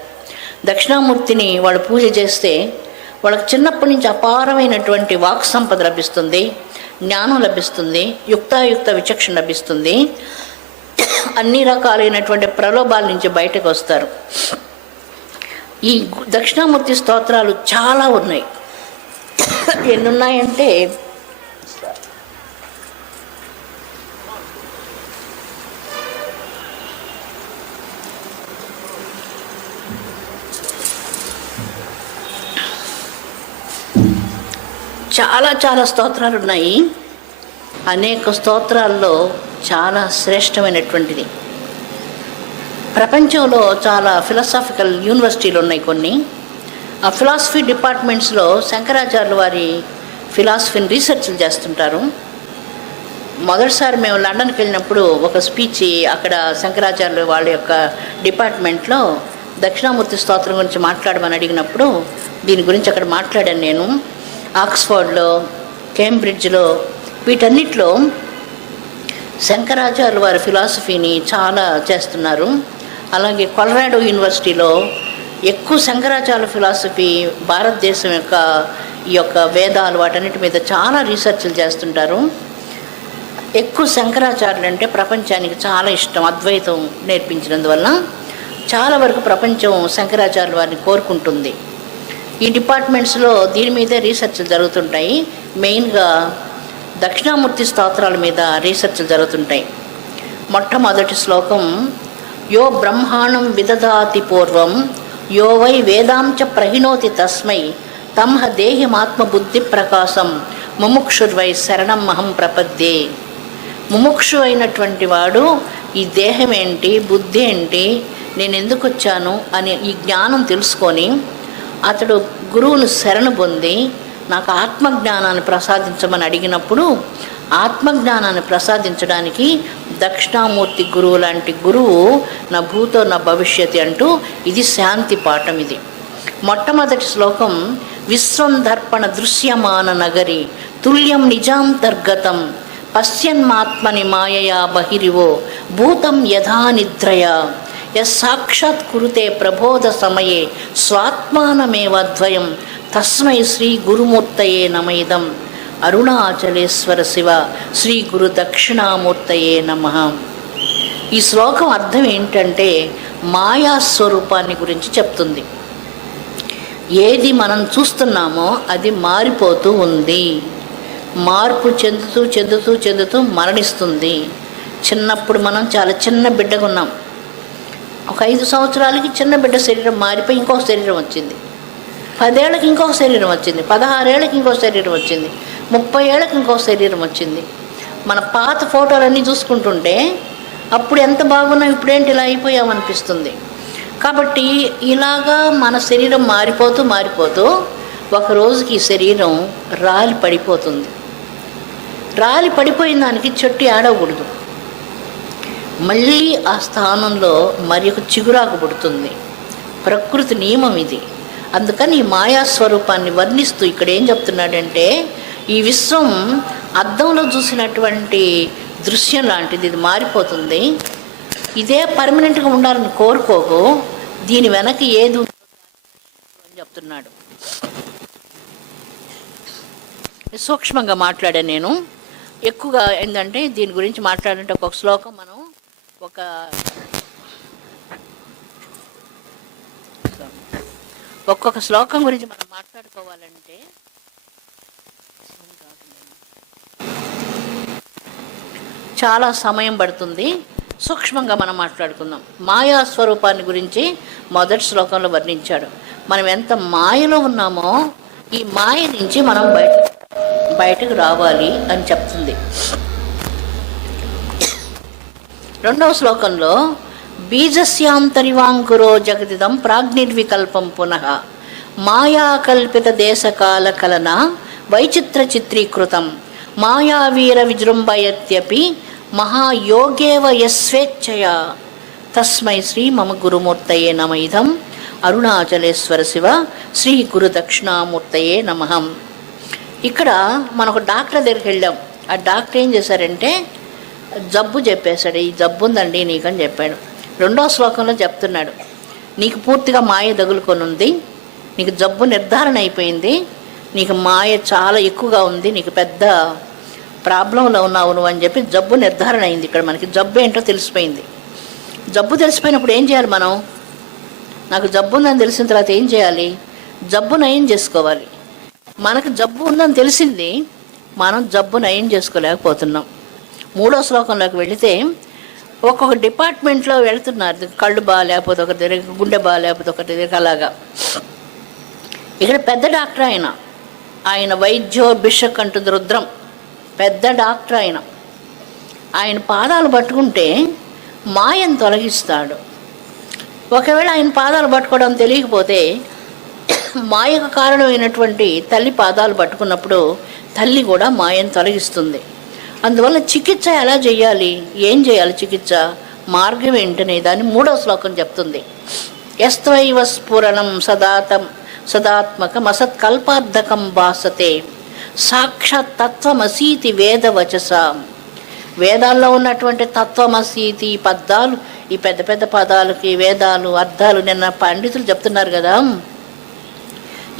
దక్షిణామూర్తిని వాళ్ళు పూజ చేస్తే వాళ్ళకి చిన్నప్పటి నుంచి అపారమైనటువంటి వాక్ సంపద లభిస్తుంది, జ్ఞానం లభిస్తుంది, యుక్తాయుక్త విచక్షణ లభిస్తుంది. అన్ని రకాలైనటువంటి ప్రలోభాల నుంచి బయటకు వస్తారు. ఈ దక్షిణామూర్తి స్తోత్రాలు చాలా ఉన్నాయి. ఎన్నున్నాయంటే చాలా స్తోత్రాలు ఉన్నాయి. అనేక స్తోత్రాల్లో చాలా శ్రేష్టమైనటువంటిది. ప్రపంచంలో చాలా ఫిలాసాఫికల్ యూనివర్సిటీలు ఉన్నాయి కొన్ని. ఆ ఫిలాసఫీ డిపార్ట్మెంట్స్లో శంకరాచార్యులు వారి ఫిలాసఫీని రీసెర్చ్లు చేస్తుంటారు. మొదటిసారి మేము లండన్కి వెళ్ళినప్పుడు ఒక స్పీచ్ అక్కడ శంకరాచార్యులు వాళ్ళ యొక్క డిపార్ట్మెంట్లో దక్షిణామూర్తి స్తోత్రం గురించి మాట్లాడమని అడిగినప్పుడు దీని గురించి అక్కడ మాట్లాడాను నేను. ఆక్స్ఫర్డ్లో, కేంబ్రిడ్జ్లో, వీటన్నిటిలో శంకరాచార్యులు వారి ఫిలాసఫీని చాలా చేస్తున్నారు. అలాగే కొలరాడో యూనివర్సిటీలో ఎక్కువ శంకరాచార్యుల ఫిలాసఫీ, భారతదేశం యొక్క ఈ యొక్క వేదాలు వాటన్నిటి మీద చాలా రీసెర్చ్లు చేస్తుంటారు. ఎక్కువ శంకరాచార్యులు అంటే ప్రపంచానికి చాలా ఇష్టం. అద్వైతం నేర్పించినందువల్ల చాలా వరకు ప్రపంచం శంకరాచార్యుల వారిని కోరుకుంటుంది. ఈ డిపార్ట్మెంట్స్లో దీని మీదే రీసెర్చ్లు జరుగుతుంటాయి. మెయిన్గా దక్షిణామూర్తి స్తోత్రాల మీద రీసెర్చ్లు జరుగుతుంటాయి. మొట్టమొదటి శ్లోకం, యో బ్రహ్మాణం విదదాతి పూర్వం యో వై వేదాంచ ప్రహిణోతి తస్మై తంహ దేహిమాత్మబుద్ధి ప్రకాశం ముముక్షుర్వై శరణం అహం ప్రపద్యే. ముముక్షు అయినటువంటి వాడు ఈ దేహం ఏంటి, బుద్ధి ఏంటి, నేను ఎందుకు వచ్చాను అనే ఈ జ్ఞానం తెలుసుకొని అతడు గురువును శరణు పొంది నాకు ఆత్మజ్ఞానాన్ని ప్రసాదించమని అడిగినప్పుడు ఆత్మజ్ఞానాన్ని ప్రసాదించడానికి దక్షిణామూర్తి గురువు లాంటి గురువు నా భూతో నా భవిష్యత్తు అంటూ ఇది శాంతి పాఠం. ఇది మొట్టమొదటి శ్లోకం, విశ్వం దర్పణ దృశ్యమాన నగరి తుల్యం నిజాంతర్గతం పశ్యన్మాత్మని మాయయా బహిరివో భూతం యథా నిద్రయా సాక్షాత్ కురుతే ప్రబోధ సమయే స్వాత్మానమేవద్వయం తస్మై శ్రీ గురుమూర్తయే నమైదం అరుణాచలేశ్వర శివ శ్రీ గురు దక్షిణామూర్తయే నమః. ఈ శ్లోకం అర్థం ఏంటంటే మాయాస్వరూపాన్ని గురించి చెప్తుంది. ఏది మనం చూస్తున్నామో అది మారిపోతూ ఉంది, మార్పు చెందుతూ చెందుతూ చెందుతూ మరణిస్తుంది. చిన్నప్పుడు మనం చాలా చిన్న బిడ్డగా ఉన్నాం. ఒక 5 సంవత్సరాలకి చిన్న బిడ్డ శరీరం మారిపోయి ఇంకొక శరీరం వచ్చింది. 10 ఏళ్ళకి ఇంకొక శరీరం వచ్చింది. 16 ఏళ్ళకి ఇంకొక శరీరం వచ్చింది. 30 ఏళ్ళకి ఇంకొక శరీరం వచ్చింది. మన పాత ఫోటోలన్నీ చూసుకుంటుంటే అప్పుడు ఎంత బాగున్నాం, ఇప్పుడేంటి ఇలా అయిపోయామనిపిస్తుంది. కాబట్టి ఇలాగా మన శరీరం మారిపోతూ మారిపోతూ ఒక రోజుకి ఈ శరీరం రాలి పడిపోతుంది. రాలి పడిపోయిన దానికి చెట్టు ఏడవకూడదు. మళ్ళీ ఆ స్థానంలో మరి ఒక చిగురాకు పుడుతుంది. ప్రకృతి నియమం ఇది. అందుకని ఈ మాయాస్వరూపాన్ని వర్ణిస్తూ ఇక్కడ ఏం చెప్తున్నాడంటే, ఈ విశ్వం అద్దంలో చూసినటువంటి దృశ్యం లాంటిది, ఇది మారిపోతుంది. ఇదే పర్మనెంట్గా ఉండాలని కోరుకోకు, దీని వెనక ఏది అని చెప్తున్నాడు. సూక్ష్మంగా మాట్లాడాను నేను. ఎక్కువగా ఏంటంటే దీని గురించి మాట్లాడాలంటే ఒక్కొక్క శ్లోకం మనం ఒక ఒక్కొక్క శ్లోకం గురించి మనం మాట్లాడుకోవాలంటే చాలా సమయం పడుతుంది. సూక్ష్మంగా మనం మాట్లాడుకుందాం. మాయా స్వరూపాన్ని గురించి మొదటి శ్లోకంలో వర్ణించాడు. మనం ఎంత మాయలో ఉన్నామో ఈ మాయ నుంచి మనం బయటకు రావాలి అని చెప్తుంది. రెండవ శ్లోకంలో బీజస్యాంతరివాంకురో జగదిదం ప్రాగ్నిర్వికల్పం పునః మాయాకల్పిత దేశకాల కలన వైచిత్ర చిత్రీకృతం మాయావీర విజృంభయత్యపి మహాయోగేవ యస్వేచ్ఛయా తస్మై శ్రీ మమ గురుమూర్తయే నమ ఇదం అరుణాచలేశ్వర శివ శ్రీ గురు దక్షిణామూర్తయే నమః. ఇక్కడ మనకు డాక్టర్ దగ్గరికి వెళ్ళాం. ఆ డాక్టర్ ఏం చేశారంటే జబ్బు చెప్పేశాడు. ఈ జబ్బు ఉందండి నీకని చెప్పాడు. రెండో శ్లోకంలో చెప్తున్నాడు, నీకు పూర్తిగా మాయ తగులుకొని ఉంది, నీకు జబ్బు నిర్ధారణ అయిపోయింది, నీకు మాయ చాలా ఎక్కువగా ఉంది, నీకు పెద్ద ప్రాబ్లంలో ఉన్నావు నువ్వు అని చెప్పి జబ్బు నిర్ధారణ అయింది. ఇక్కడ మనకి జబ్బు ఏంటో తెలిసిపోయింది. జబ్బు తెలిసిపోయినప్పుడు ఏం చేయాలి మనం? నాకు జబ్బు ఉందని తెలిసిన తర్వాత ఏం చేయాలి? జబ్బు నయం చేసుకోవాలి. మనకు జబ్బు ఉందని తెలిసింది, మనం జబ్బు నయం చేసుకోలేకపోతున్నాం. మూడో శ్లోకంలోకి వెళితే ఒక్కొక్క డిపార్ట్మెంట్లో వెళుతున్నారు. కళ్ళు బాగాలేకపోతే ఒకరి దగ్గర, గుండె బాగాలేకపోతే ఒకరి దగ్గర, అలాగా. ఇక్కడ పెద్ద డాక్టర్ ఆయన వైద్యో బిషక్ అంటుంది రుద్రం, పెద్ద డాక్టర్ ఆయన పాదాలు పట్టుకుంటే మాయను తొలగిస్తాడు. ఒకవేళ ఆయన పాదాలు పట్టుకోవడం తెలియకపోతే మాయకు కారణమైనటువంటి తల్లి పాదాలు పట్టుకున్నప్పుడు తల్లి కూడా మాయను తొలగిస్తుంది. అందువల్ల చికిత్స ఎలా చేయాలి, ఏం చేయాలి, చికిత్స మార్గం ఏంటనే దాన్ని మూడో శ్లోకం చెప్తుంది. యస్త్వైవ స్ఫురణం సదాత్మకం అసత్కల్పార్థకం భాసతే సాక్షాత్ తత్వమసీతి వేదవచస. వేదాల్లో ఉన్నటువంటి తత్వమసీతి పదాలు, ఈ పెద్ద పెద్ద పదాలకి వేదాలు అర్థాలు నిన్న పండితులు చెప్తున్నారు కదా.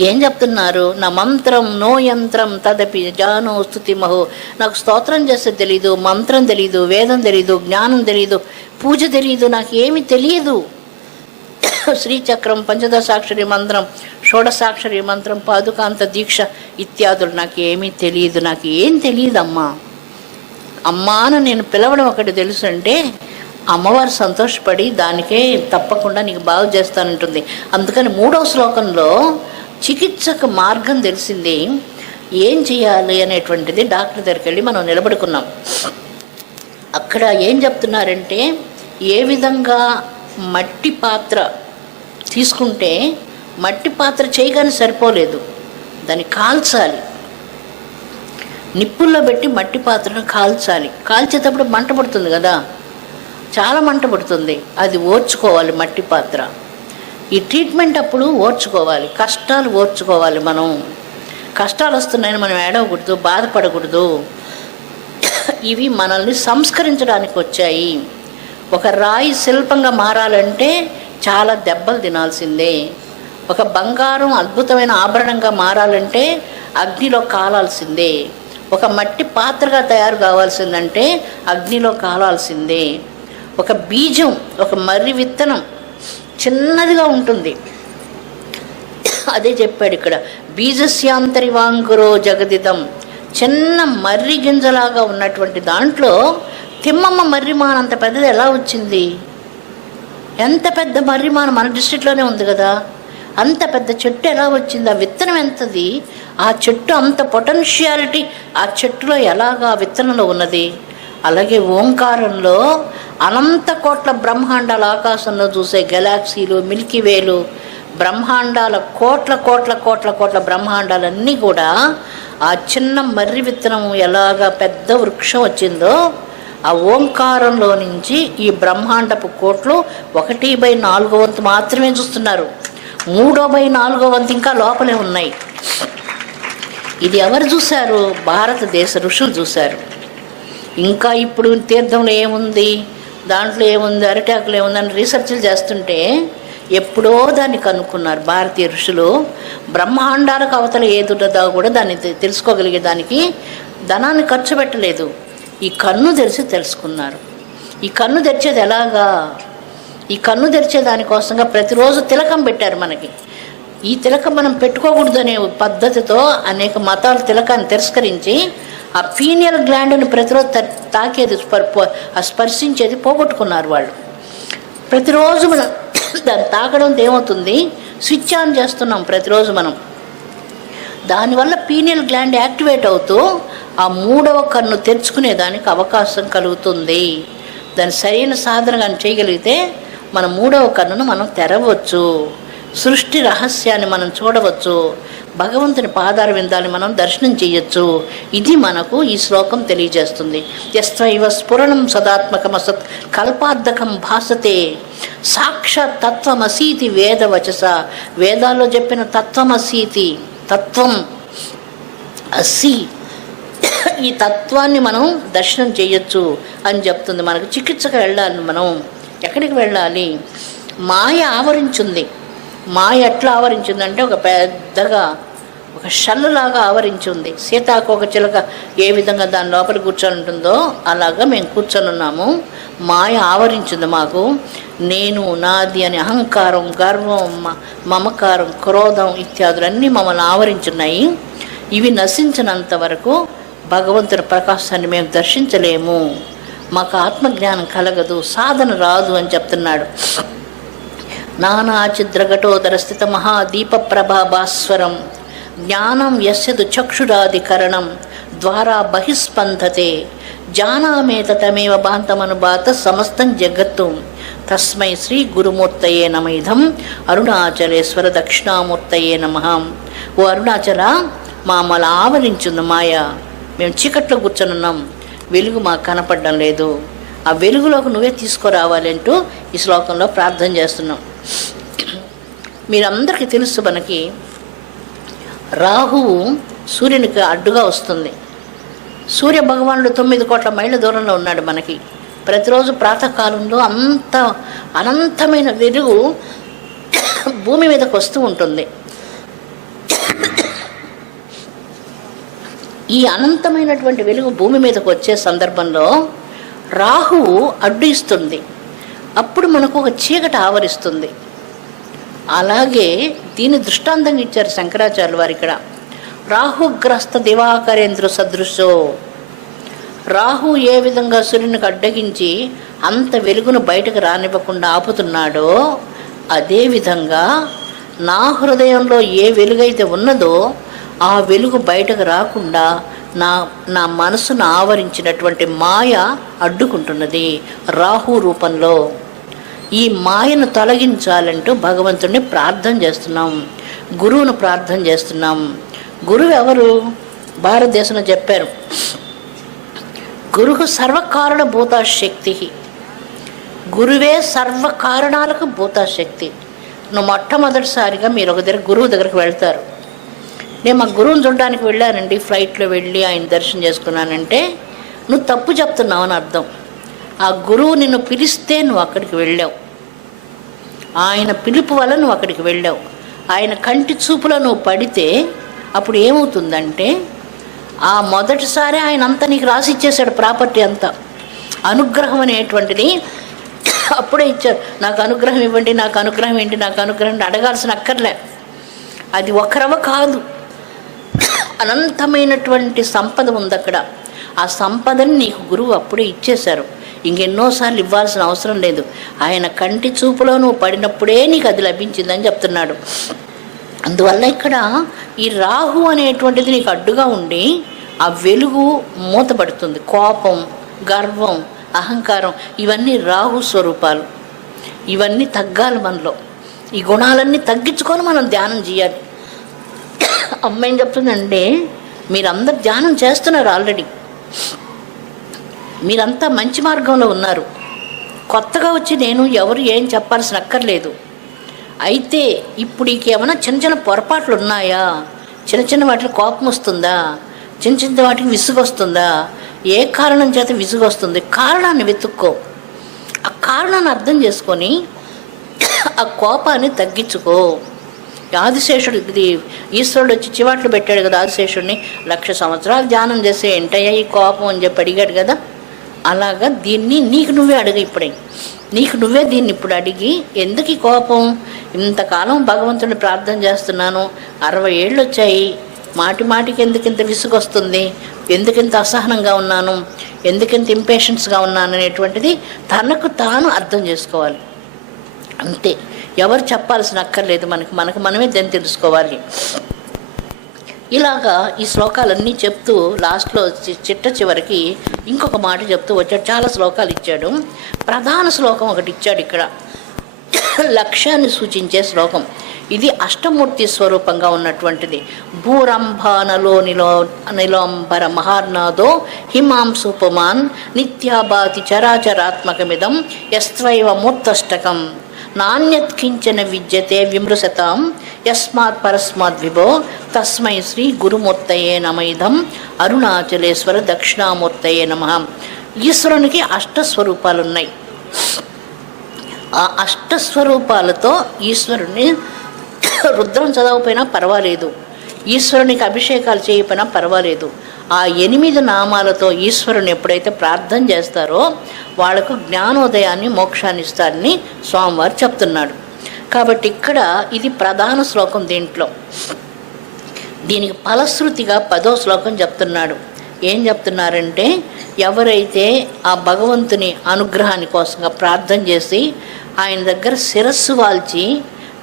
ఏం చెప్తున్నారు? నా మంత్రం నో యంత్రం తదపి జానో స్తుతి మహో. నాకు స్తోత్రం చేస్తే తెలీదు, మంత్రం తెలీదు, వేదం తెలీదు, జ్ఞానం తెలీదు, పూజ తెలీదు, నాకు ఏమి తెలియదు. శ్రీచక్రం, పంచదశాక్షరి మంత్రం, షోడశాక్షరి మంత్రం, పాదుకాంత దీక్ష ఇత్యాదులు నాకు ఏమీ తెలియదు, నాకు ఏం తెలియదమ్మా. అమ్మాను నేను పిలవడం ఒకటి తెలుసు అంటే అమ్మవారు సంతోషపడి దానికే తప్పకుండా నీకు బాగు చేస్తానంటుంది. అందుకని మూడో శ్లోకంలో చికిత్సకు మార్గం తెలిసింది, ఏం చేయాలి అనేటువంటిది డాక్టర్ దగ్గరికి వెళ్ళి మనం నిలబడుకున్నాం. అక్కడ ఏం చెప్తున్నారంటే, ఏ విధంగా మట్టి పాత్ర తీసుకుంటే మట్టి పాత్ర చేయగానే సరిపోలేదు, దాన్ని కాల్చాలి, నిప్పుల్లో పెట్టి మట్టి పాత్రను కాల్చాలి. కాల్చేటప్పుడు మంట పడుతుంది కదా, చాలా మంట పడుతుంది, అది ఓర్చుకోవాలి మట్టి పాత్ర. ఈ ట్రీట్మెంట్ అప్పుడు ఓర్చుకోవాలి, కష్టాలు ఓర్చుకోవాలి. మనం కష్టాలు వస్తున్నాయని మనం ఏడవకూడదు, బాధపడకూడదు. ఇవి మనల్ని సంస్కరించడానికి వచ్చాయి. ఒక రాయి శిల్పంగా మారాలంటే చాలా దెబ్బలు తినాల్సిందే. ఒక బంగారం అద్భుతమైన ఆభరణంగా మారాలంటే అగ్నిలో కాలాల్సిందే. ఒక మట్టి పాత్రగా తయారు కావాల్సిందంటే అగ్నిలో కాలాల్సిందే. ఒక బీజం, ఒక మర్రి విత్తనం చిన్నదిగా ఉంటుంది, అదే చెప్పాడు ఇక్కడ. బీజస్యాంతరివాంకురో జగదిదం, చిన్న మర్రి గింజలాగా ఉన్నటువంటి దాంట్లో తిమ్మమ్మ మర్రిమాన్ అంత పెద్దది ఎలా వచ్చింది? ఎంత పెద్ద మర్రిమాన్ మన డిస్ట్రిక్ట్లోనే ఉంది కదా, అంత పెద్ద చెట్టు ఎలా వచ్చింది? ఆ విత్తనం ఎంతది? ఆ చెట్టు అంత పొటెన్షియాలిటీ ఆ చెట్టులో ఎలాగా విత్తనంలో ఉన్నది? అలాగే ఓంకారంలో అనంత కోట్ల బ్రహ్మాండాల ఆకాశంలో చూసే గెలాక్సీలు, మిల్కీవేలు, బ్రహ్మాండాల కోట్ల కోట్ల కోట్ల కోట్ల బ్రహ్మాండాలన్నీ కూడా ఆ చిన్న మర్రి విత్తనం ఎలాగా పెద్ద వృక్షం వచ్చిందో, ఆ ఓంకారంలో నుంచి ఈ బ్రహ్మాండపు కోట్లు 1/4 మాత్రమే చూస్తున్నారు. 3/4 ఇంకా లోపలే ఉన్నాయి. ఇది ఎవరు చూశారు? భారతదేశ ఋషులు చూశారు. ఇంకా ఇప్పుడు తీర్థంలో ఏముంది, దాంట్లో ఏముంది, అరిటాకులు ఏముందని రీసెర్చ్లు చేస్తుంటే ఎప్పుడో దాన్ని కనుక్కున్నారు భారతీయ ఋషులు. బ్రహ్మాండాలకు అవతల ఏదున్నదో కూడా దాన్ని తెలుసుకోగలిగే దానికి ధనాన్ని ఖర్చు పెట్టలేదు. ఈ కన్ను తెరిచి తెలుసుకున్నారు. ఈ కన్ను తెరిచేది ఎలాగా? ఈ కన్ను తెరిచే దానికోసంగా ప్రతిరోజు తిలకం పెట్టారు మనకి. ఈ తిలకం మనం పెట్టుకోకూడదు అనే పద్ధతితో అనేక మతాలు తిలకాన్ని తిరస్కరించి ఆ పీనియల్ గ్లాండ్ని ప్రతిరోజు తాకేది, స్పర్శించేది పోగొట్టుకున్నారు వాళ్ళు. ప్రతిరోజు మనం దాన్ని తాకడంతో ఏమవుతుంది? స్విచ్ ఆన్ చేస్తున్నాం ప్రతిరోజు మనం. దానివల్ల పీనియల్ గ్లాండ్ యాక్టివేట్ అవుతూ ఆ మూడవ కన్ను తెరుచుకునేదానికి అవకాశం కలుగుతుంది. దాని సరైన సాధనగా చేయగలిగితే మన మూడవ కన్నును మనం తెరవచ్చు. సృష్టి రహస్యాన్ని మనం చూడవచ్చు. భగవంతుని పాదార విందాన్ని మనం దర్శనం చేయొచ్చు. ఇది మనకు ఈ శ్లోకం తెలియజేస్తుంది. యస్త్వైవ స్ఫురణం సదాత్మకమసత్ కల్పార్థకం భాసతే సాక్షాత్ తత్వమసీతి వేదవచస. వేదాల్లో చెప్పిన తత్వమసీతి, తత్వం అసి, ఈ తత్వాన్ని మనం దర్శనం చేయొచ్చు అని చెప్తుంది. మనకు చికిత్సకు వెళ్ళాలి. మనం ఎక్కడికి వెళ్ళాలి? మాయ ఆవరించింది. మాయ ఎట్లా ఆవరించిందంటే ఒక పెద్దగా ఒక షల్లులాగా ఆవరించి సీతాకోక చిలక ఏ విధంగా దాని లోపల కూర్చొని ఉంటుందో అలాగా మేము కూర్చొని ఉన్నాము. మాయ ఆవరించింది మాకు. నేను, నాది అని అహంకారం, గర్వం, మమకారం, క్రోధం ఇత్యాదులన్నీ మమ్మల్ని ఆవరించున్నాయి. ఇవి నశించినంత వరకు భగవంతుని ప్రకాశాన్ని మేము దర్శించలేము. మాకు ఆత్మజ్ఞానం కలగదు, సాధన రాదు అని చెప్తున్నాడు. నానాచిద్రఘటోదర స్థిత మహాదీప ప్రభాభాస్వరం జ్ఞానం యస్యదు చక్షురాధికరణం ద్వారా బహిస్పందతే జానామేత తమేవ బాంతమనుబాత సమస్తం జగత్తు తస్మై శ్రీ గురుమూర్తయే నమైధం అరుణాచలేశ్వర దక్షిణామూర్తయే నమః. ఓ అరుణాచల, మమ్మల్ని ఆవరించింది మాయ. మేము చీకట్లో కూర్చొనున్నాం, వెలుగు మాకు కనపడడం లేదు. ఆ వెలుగులోకి నువ్వే తీసుకురావాలి అంటూ ఈ శ్లోకంలో ప్రార్థన చేస్తున్నాం. మీరందరికీ తెలుసు, మనకి రాహువు సూర్యునికి అడ్డుగా వస్తుంది. సూర్య భగవానుడు 9 కోట్ల మైళ్ళ దూరంలో ఉన్నాడు మనకి. ప్రతిరోజు ప్రాతకాలంలో అంత అనంతమైన వెలుగు భూమి మీదకి వస్తూ ఉంటుంది. ఈ అనంతమైనటువంటి వెలుగు భూమి మీదకు వచ్చే సందర్భంలో రాహువు అడ్డు ఇస్తుంది. అప్పుడు మనకు ఒక చీకటి ఆవరిస్తుంది. అలాగే దీని దృష్టాంతంగా ఇచ్చారు శంకరాచార్యులు వారు ఇక్కడ. రాహుగ్రస్త దివాకరేంద్ర సదృశో. రాహు ఏ విధంగా సూర్యునికి అడ్డగించి అంత వెలుగును బయటకు రానివ్వకుండా ఆపుతున్నాడో, అదేవిధంగా నా హృదయంలో ఏ వెలుగైతే ఉన్నదో ఆ వెలుగు బయటకు రాకుండా నా మనసును ఆవరించినటువంటి మాయ అడ్డుకుంటున్నది రాహు రూపంలో. ఈ మాయను తొలగించాలంటూ భగవంతుడిని ప్రార్థన చేస్తున్నాం, గురువును ప్రార్థన చేస్తున్నాం. గురువు ఎవరు? భారతదేశంలో చెప్పారు, గురువు సర్వకారణ భూతాశక్తి. గురువే సర్వకారణాలకు భూతాశక్తి. నువ్వు మొట్టమొదటిసారిగా మీరు ఒక గురువు దగ్గరికి వెళ్తారు. నేను మా గురువుని చూడడానికి వెళ్ళానండి, ఫ్లైట్లో వెళ్ళి ఆయన దర్శనం చేసుకున్నానంటే నువ్వు తప్పు చెప్తున్నావు అని అర్థం. ఆ గురువు నిన్ను పిలిస్తే నువ్వు అక్కడికి వెళ్ళావు. ఆయన పిలుపు వల్ల నువ్వు అక్కడికి వెళ్ళావు. ఆయన కంటి చూపులో నువ్వు పడితే అప్పుడు ఏమవుతుందంటే ఆ మొదటిసారి ఆయన అంతా నీకు రాసి ఇచ్చేశాడు, ప్రాపర్టీ అంతా. అనుగ్రహం అనేటువంటిది అప్పుడే ఇచ్చారు. నాకు అనుగ్రహం ఇవ్వండి, నాకు అనుగ్రహం ఏంటి, నాకు అనుగ్రహం అడగాల్సిన అక్కర్లే. అది ఒకరవ కాదు, అనంతమైనటువంటి సంపద ఉంది అక్కడ. ఆ సంపదని నీకు గురువు అప్పుడే ఇచ్చేశారు. ఇంకెన్నోసార్లు ఇవ్వాల్సిన అవసరం లేదు. ఆయన కంటి చూపులో నువ్వు పడినప్పుడే నీకు అది లభించిందని చెప్తున్నాడు. అందువల్ల ఇక్కడ ఈ రాహు అనేటువంటిది నీకు అడ్డుగా ఉండి ఆ వెలుగు మూతపడుతుంది. కోపం, గర్వం, అహంకారం ఇవన్నీ రాహు స్వరూపాలు. ఇవన్నీ తగ్గాలి మనలో. ఈ గుణాలన్నీ తగ్గించుకొని మనం ధ్యానం చేయాలి. అమ్మ ఏం చెప్తుందంటే, మీరందరు ధ్యానం చేస్తున్నారు ఆల్రెడీ, మీరంతా మంచి మార్గంలో ఉన్నారు. కొత్తగా వచ్చి నేను ఎవరు ఏం చెప్పాల్సిన అక్కర్లేదు. అయితే ఇప్పుడు ఏమైనా చిన్న చిన్న పొరపాట్లు ఉన్నాయా? చిన్న చిన్న వాటికి కోపం వస్తుందా? చిన్న చిన్న వాటికి విసుగు వస్తుందా? ఏ కారణం చేత విసుగు వస్తుంది? కారణాన్ని వెతుక్కో. ఆ కారణాన్ని అర్థం చేసుకొని ఆ కోపాన్ని తగ్గించుకో. ఆదిశేషుడు ఇది ఈశ్వరుడు వచ్చి చివాట్లు పెట్టాడు కదా ఆదిశేషుడిని, 1,00,000 సంవత్సరాలు ధ్యానం చేస్తే ఏంటయ్యా ఈ కోపం అని చెప్పి అడిగాడు కదా. అలాగా దీన్ని నీకు నువ్వే అడిగి, ఇప్పుడే నీకు నువ్వే దీన్ని ఇప్పుడు అడిగి, ఎందుకు ఈ కోపం? ఇంతకాలం భగవంతుడిని ప్రార్థన చేస్తున్నాను, 60 ఏళ్ళు వచ్చాయి, మాటి మాటికి ఎందుకింత విసుగొస్తుంది, ఎందుకింత అసహనంగా ఉన్నాను, ఎందుకింత ఇంపేషెన్స్గా ఉన్నాను అనేటువంటిది తనకు తాను అర్థం చేసుకోవాలి. అంతే, ఎవరు చెప్పాల్సిన అక్కర్లేదు, మనకు మనమే దాన్ని తెలుసుకోవాలి. ఇలాగా ఈ శ్లోకాలన్నీ చెప్తూ లాస్ట్లో చిట్ట చివరికి ఇంకొక మాట చెప్తూ వచ్చాడు. చాలా శ్లోకాలు ఇచ్చాడు. ప్రధాన శ్లోకం ఒకటి ఇచ్చాడు ఇక్కడ, లక్ష్యాన్ని సూచించే శ్లోకం. ఇది అష్టమూర్తి స్వరూపంగా ఉన్నటువంటిది. భూరంభానలో నిలోంబర మహార్నాదో హిమాంసుపుమాన్ నిత్యాభాతి చరాచరాత్మకమిదం యస్త్వైవ మూర్తష్టకం నాణ్యత్కించన విద్యతే విమృశతాం యస్మాత్ పరస్మాత్ విభో తస్మై శ్రీ గురుమూర్తయే నమైదం అరుణాచలేశ్వర దక్షిణామూర్తయే నమః. ఈశ్వరునికి అష్టస్వరూపాలు ఉన్నాయి. ఆ అష్టస్వరూపాలతో ఈశ్వరుని రుద్రం చదవకపోయినా పర్వాలేదు, ఈశ్వరునికి అభిషేకాలు చేయకపోయినా పర్వాలేదు. ఆ 8 నామాలతో ఈశ్వరుని ఎప్పుడైతే ప్రార్థన చేస్తారో వాళ్లకు జ్ఞానోదయాన్ని మోక్షాన్ని ఇస్తారని స్వామివారు చెప్తున్నాడు. కాబట్టి ఇక్కడ ఇది ప్రధాన శ్లోకం. దీనికి ఫలశ్రుతిగా 10వ శ్లోకం చెప్తున్నాడు. ఏం చెప్తున్నారంటే, ఎవరైతే ఆ భగవంతుని అనుగ్రహాన్ని కోసంగా ప్రార్థన చేసి ఆయన దగ్గర శిరస్సు వాల్చి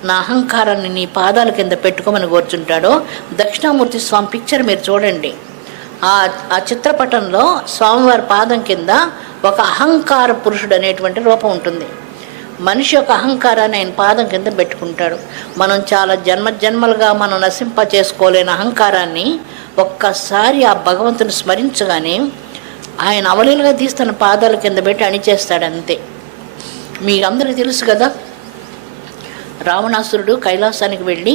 నా అహంకారాన్ని నీ పాదాల కింద పెట్టుకోమని కోరుచుంటాడో, దక్షిణామూర్తి స్వామి పిక్చర్ మీరు చూడండి. ఆ చిత్రపటంలో స్వామివారి పాదం కింద ఒక అహంకార పురుషుడు అనేటువంటి రూపం ఉంటుంది. మనిషి యొక్క అహంకారాన్ని ఆయన పాదం కింద పెట్టుకుంటాడు. మనం చాలా జన్మలుగా మనం నశింప చేసుకోలేని అహంకారాన్ని ఒక్కసారి ఆ భగవంతుని స్మరించగానే ఆయన అవలీలుగా తీసి తన పాదాల కింద పెట్టి అణిచేస్తాడు. అంతే. మీ అందరికీ తెలుసు కదా, రావణాసురుడు కైలాసానికి వెళ్ళి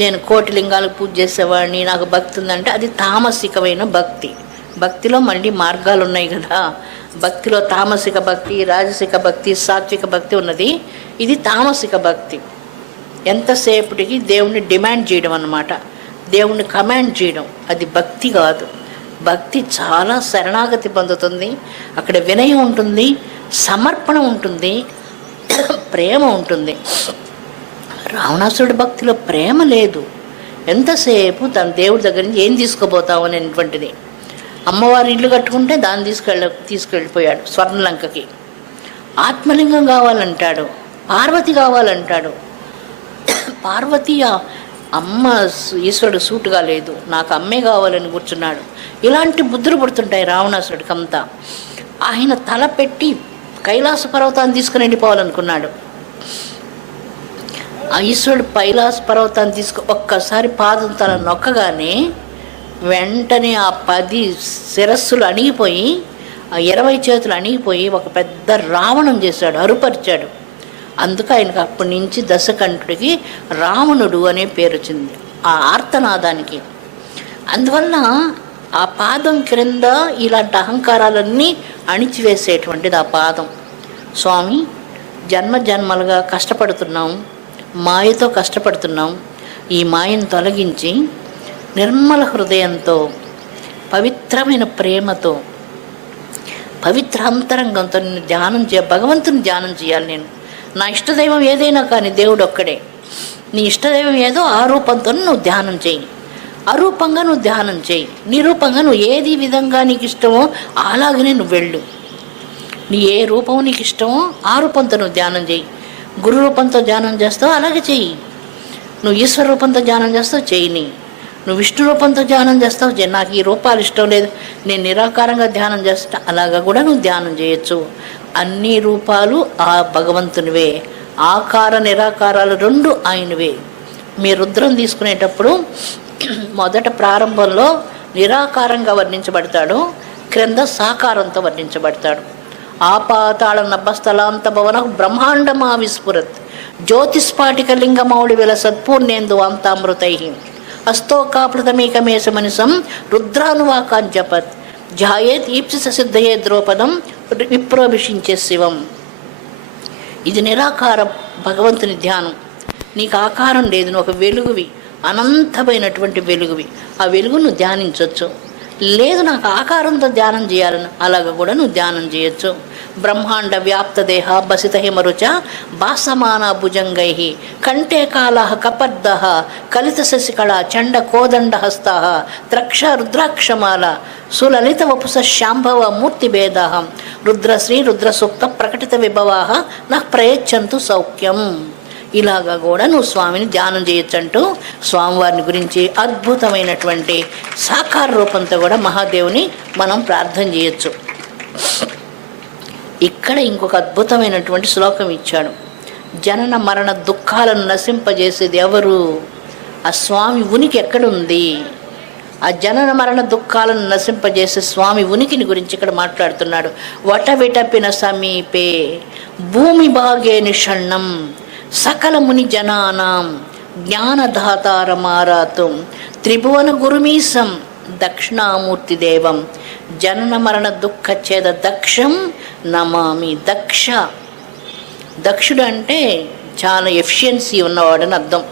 నేను 1,000,000 లింగాలకు పూజ చేసేవాడిని, నాకు భక్తి ఉందంటే అది తామసికమైన భక్తి. భక్తిలో మళ్ళీ మార్గాలు ఉన్నాయి కదా. భక్తిలో తామసిక భక్తి, రాజసిక భక్తి, సాత్విక భక్తి ఉన్నది. ఇది తామసిక భక్తి. ఎంతసేపటికి దేవుణ్ణి డిమాండ్ చేయడం అన్నమాట, దేవుణ్ణి కమాండ్ చేయడం. అది భక్తి కాదు. భక్తి చాలా శరణాగతి పొందుతుంది. అక్కడ వినయం ఉంటుంది, సమర్పణ ఉంటుంది, ప్రేమ ఉంటుంది. రావణాసురుడి భక్తిలో ప్రేమ లేదు. ఎంతసేపు తన దేవుడి దగ్గర నుంచి ఏం తీసుకోబోతావు అనేటువంటిది. అమ్మవారి ఇల్లు కట్టుకుంటే దాన్ని తీసుకెళ్ళిపోయాడు స్వర్ణలంకకి. ఆత్మలింగం కావాలంటాడు, పార్వతి కావాలంటాడు. పార్వతి అమ్మ ఈశ్వరుడు సూటుగా లేదు, నాకు అమ్మే కావాలని కూర్చున్నాడు. ఇలాంటి బుద్ధులు పుడుతుంటాయి రావణాసురుడికి అంతా. ఆయన తల పెట్టి కైలాస పర్వతాన్ని తీసుకుని వెళ్ళిపోవాలనుకున్నాడు. ఆ ఈశ్వరుడు కైలాస పర్వతాన్ని ఒక్కసారి పాదం తల నొక్కగానే వెంటనే ఆ 10 శిరస్సులు అణిగిపోయి, ఆ 20 చేతులు అణిగిపోయి ఒక పెద్ద రావణం చేశాడు, అరుపరిచాడు. అందుకు ఆయనకు అప్పటి నుంచి దశకంఠుడికి రావణుడు అనే పేరు వచ్చింది ఆ ఆర్తనాదానికి. అందువల్ల ఆ పాదం క్రింద ఇలాంటి అహంకారాలన్నీ అణిచివేసేటువంటిది ఆ పాదం. స్వామి, జన్మలుగా కష్టపడుతున్నాం, మాయతో కష్టపడుతున్నాం. ఈ మాయను తొలగించి నిర్మల హృదయంతో, పవిత్రమైన ప్రేమతో, పవిత్ర అంతరంగంతో భగవంతుని ధ్యానం చేయాలి. నేను నా ఇష్టదైవం ఏదైనా కానీ దేవుడు ఒక్కడే. నీ ఇష్టదైవం ఏదో ఆ రూపంతో నువ్వు ధ్యానం చేయి, అరూపంగా నువ్వు ధ్యానం చేయి, నిరూపంగా నువ్వు ఏది విధంగా నీకు ఇష్టమో అలాగనే నువ్వు వెళ్ళు. నీ ఏ రూపం నీకు ఇష్టమో ఆ రూపంతో నువ్వు ధ్యానం చేయి. గురు రూపంతో ధ్యానం చేస్తావు, అలాగే చెయ్యి. నువ్వు ఈశ్వర రూపంతో ధ్యానం చేస్తావు, చెయ్యి. నువ్వు విష్ణు రూపంతో ధ్యానం చేస్తావు, నాకు ఈ రూపాలు ఇష్టం లేదు, నేను నిరాకారంగా ధ్యానం చేస్తా, అలాగా కూడా నువ్వు ధ్యానం చేయొచ్చు. అన్ని రూపాలు ఆ భగవంతునివే, ఆకార నిరాకారాలు 2 ఆయనవే. మీ రుద్రం తీసుకునేటప్పుడు మొదట ప్రారంభంలో నిరాకారంగా వర్ణించబడతాడు, క్రింద సాకారంతో వర్ణించబడతాడు. ఆపాతాళ నభస్థలాంత భవన బ్రహ్మాండమా విస్ఫురత్ జ్యోతిస్ఫాటిక లింగమౌళి విల సత్పూర్ణేందు అంతామృతై అస్తోకాప్లుతమేకమేశ మనిసం రుద్రానువాకాంజపత్ ధ్యాయేత్ ఈప్సిత సిద్ధయే ద్రౌపదం విప్రోభిషించే శివం. ఇది నిరాకార భగవంతుని ధ్యానం. నీకు ఆకారం లేదు, నువ్వు ఒక వెలుగువి, అనంతమైనటువంటి వెలుగువి. ఆ వెలుగు నువ్వు ధ్యానించవచ్చు. లేదు నాకు ఆకారంతో ధ్యానం చేయాలని, అలాగ కూడా నువ్వు ధ్యానం చేయొచ్చు. బ్రహ్మాండ వ్యాప్త దేహ బసిత హిమరుచ భాసమాన భుజంగై కంఠే కాళ కపర్ద కలిత శశికళ చండ కోదండ హస్త త్రక్ష రుద్రాక్షమాల సులలిత వపుస శాంభవ మూర్తిభేద రుద్రశ్రీ రుద్రసూక్త ప్రకటిత విభవా నాకు ప్రయచ్చంతు సౌఖ్యం. ఇలాగా కూడా నువ్వు స్వామిని ధ్యానం చేయొచ్చంటూ స్వామివారిని గురించి అద్భుతమైనటువంటి సాకార రూపంతో కూడా మహాదేవుని మనం ప్రార్థన చేయొచ్చు. ఇక్కడ ఇంకొక అద్భుతమైనటువంటి శ్లోకం ఇచ్చాడు. జనన మరణ దుఃఖాలను నశింపజేసేది ఎవరు? ఆ స్వామి ఉనికి ఎక్కడుంది? ఆ జనన మరణ దుఃఖాలను నశింపజేసే స్వామి ఉనికిని గురించి ఇక్కడ మాట్లాడుతున్నాడు. వటవిటపిన సమీపే భూమి భాగే నిషణ్ణం సకల ముని జనానాం జ్ఞానధాతారమారాతుం త్రిభువన గురుమీసం దక్షిణామూర్తి దేవం జనన మరణ దుఃఖచ్ఛేద దక్షం నమామి. దక్షుడు అంటే చాలా ఎఫిషియన్సీ ఉన్నవాడని అర్థం.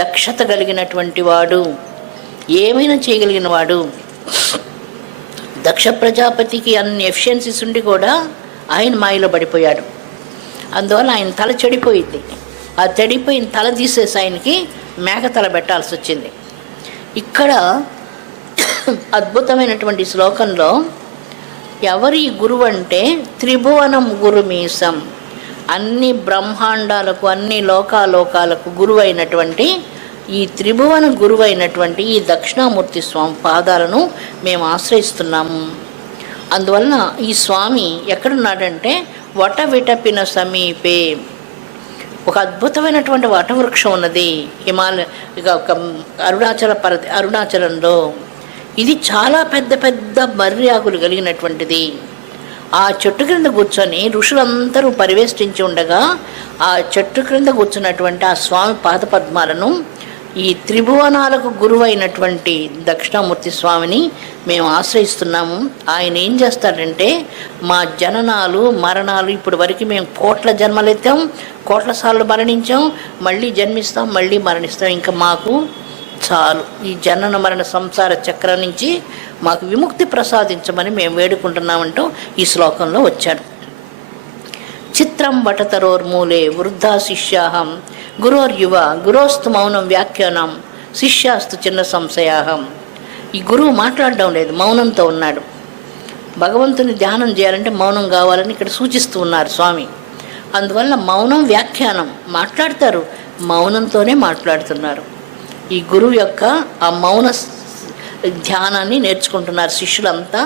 దక్షత కలిగినటువంటి వాడు, ఏమైనా చేయగలిగిన వాడు. దక్ష ప్రజాపతికి అన్ని ఎఫిషియన్సీస్ ఉండి కూడా ఆయన మాయలో పడిపోయాడు. అందువల్ల ఆయన తల చెడిపోయింది. ఆ చెడిపోయిన తల తీసేసి ఆయనకి మేక తల పెట్టాల్సి వచ్చింది. ఇక్కడ అద్భుతమైనటువంటి శ్లోకంలో ఎవరి గురువు అంటే త్రిభువనం గురుమీసం, అన్ని బ్రహ్మాండాలకు అన్ని లోకాలకు గురువు అయినటువంటి ఈ త్రిభువన గురువు అయినటువంటి ఈ దక్షిణామూర్తి స్వామి పాదాలను మేము ఆశ్రయిస్తున్నాము. అందువలన ఈ స్వామి ఎక్కడున్నాడంటే వటవిటపిన సమీపే, ఒక అద్భుతమైనటువంటి వటవృక్షం ఉన్నది ఒక అరుణాచలంలో. ఇది చాలా పెద్ద పెద్ద మర్రి ఆకులు కలిగినటువంటిది. ఆ చెట్టు క్రింద కూర్చొని ఋషులందరూ పరివేష్టించి ఉండగా ఆ చెట్టు క్రింద కూర్చున్నటువంటి ఆ స్వామి పాదపద్మాలను ఈ త్రిభువనాలకు గురువైనటువంటి దక్షిణామూర్తి స్వామిని మేము ఆశ్రయిస్తున్నాము. ఆయన ఏం చేస్తాడంటే మా జననాలు మరణాలు, ఇప్పుడు వరకు మేము కోట్ల జన్మలెత్తాం, కోట్ల సార్లు మరణించాం, మళ్ళీ జన్మిస్తాం, మళ్ళీ మరణిస్తాం, ఇంకా మాకు చాలు, ఈ జనన మరణ సంసార చక్రం నుంచి మాకు విముక్తి ప్రసాదించమని మేము వేడుకుంటున్నామంటూ ఈ శ్లోకంలో వచ్చాడు. చిత్రం వటతరోర్మూలే వృద్ధా శిష్యాహం గురోర్యువ గురోస్తు మౌనం వ్యాఖ్యానం శిష్యాస్తు చిన్న సంశయాహం. ఈ గురువు మాట్లాడడం లేదు, మౌనంతో ఉన్నాడు. భగవంతుని ధ్యానం చేయాలంటే మౌనం కావాలని ఇక్కడ సూచిస్తూ ఉన్నారు స్వామి. అందువల్ల మౌనం వ్యాఖ్యానం, మాట్లాడతారు, మౌనంతోనే మాట్లాడుతున్నారు. ఈ గురువు యొక్క ఆ మౌన ధ్యానాన్ని నేర్చుకుంటున్నారు శిష్యులంతా.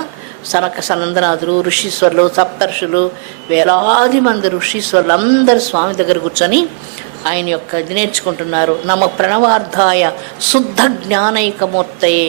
సనక సనందనాథులు, ఋషీశ్వరులు, సప్తర్షులు, వేలాది మంది ఋషీశ్వరులు అందరు స్వామి దగ్గర కూర్చొని ఆయన యొక్క ఇది నేర్చుకుంటున్నారు. నమ ప్రణవార్థాయ శుద్ధ జ్ఞానైకమూర్తయే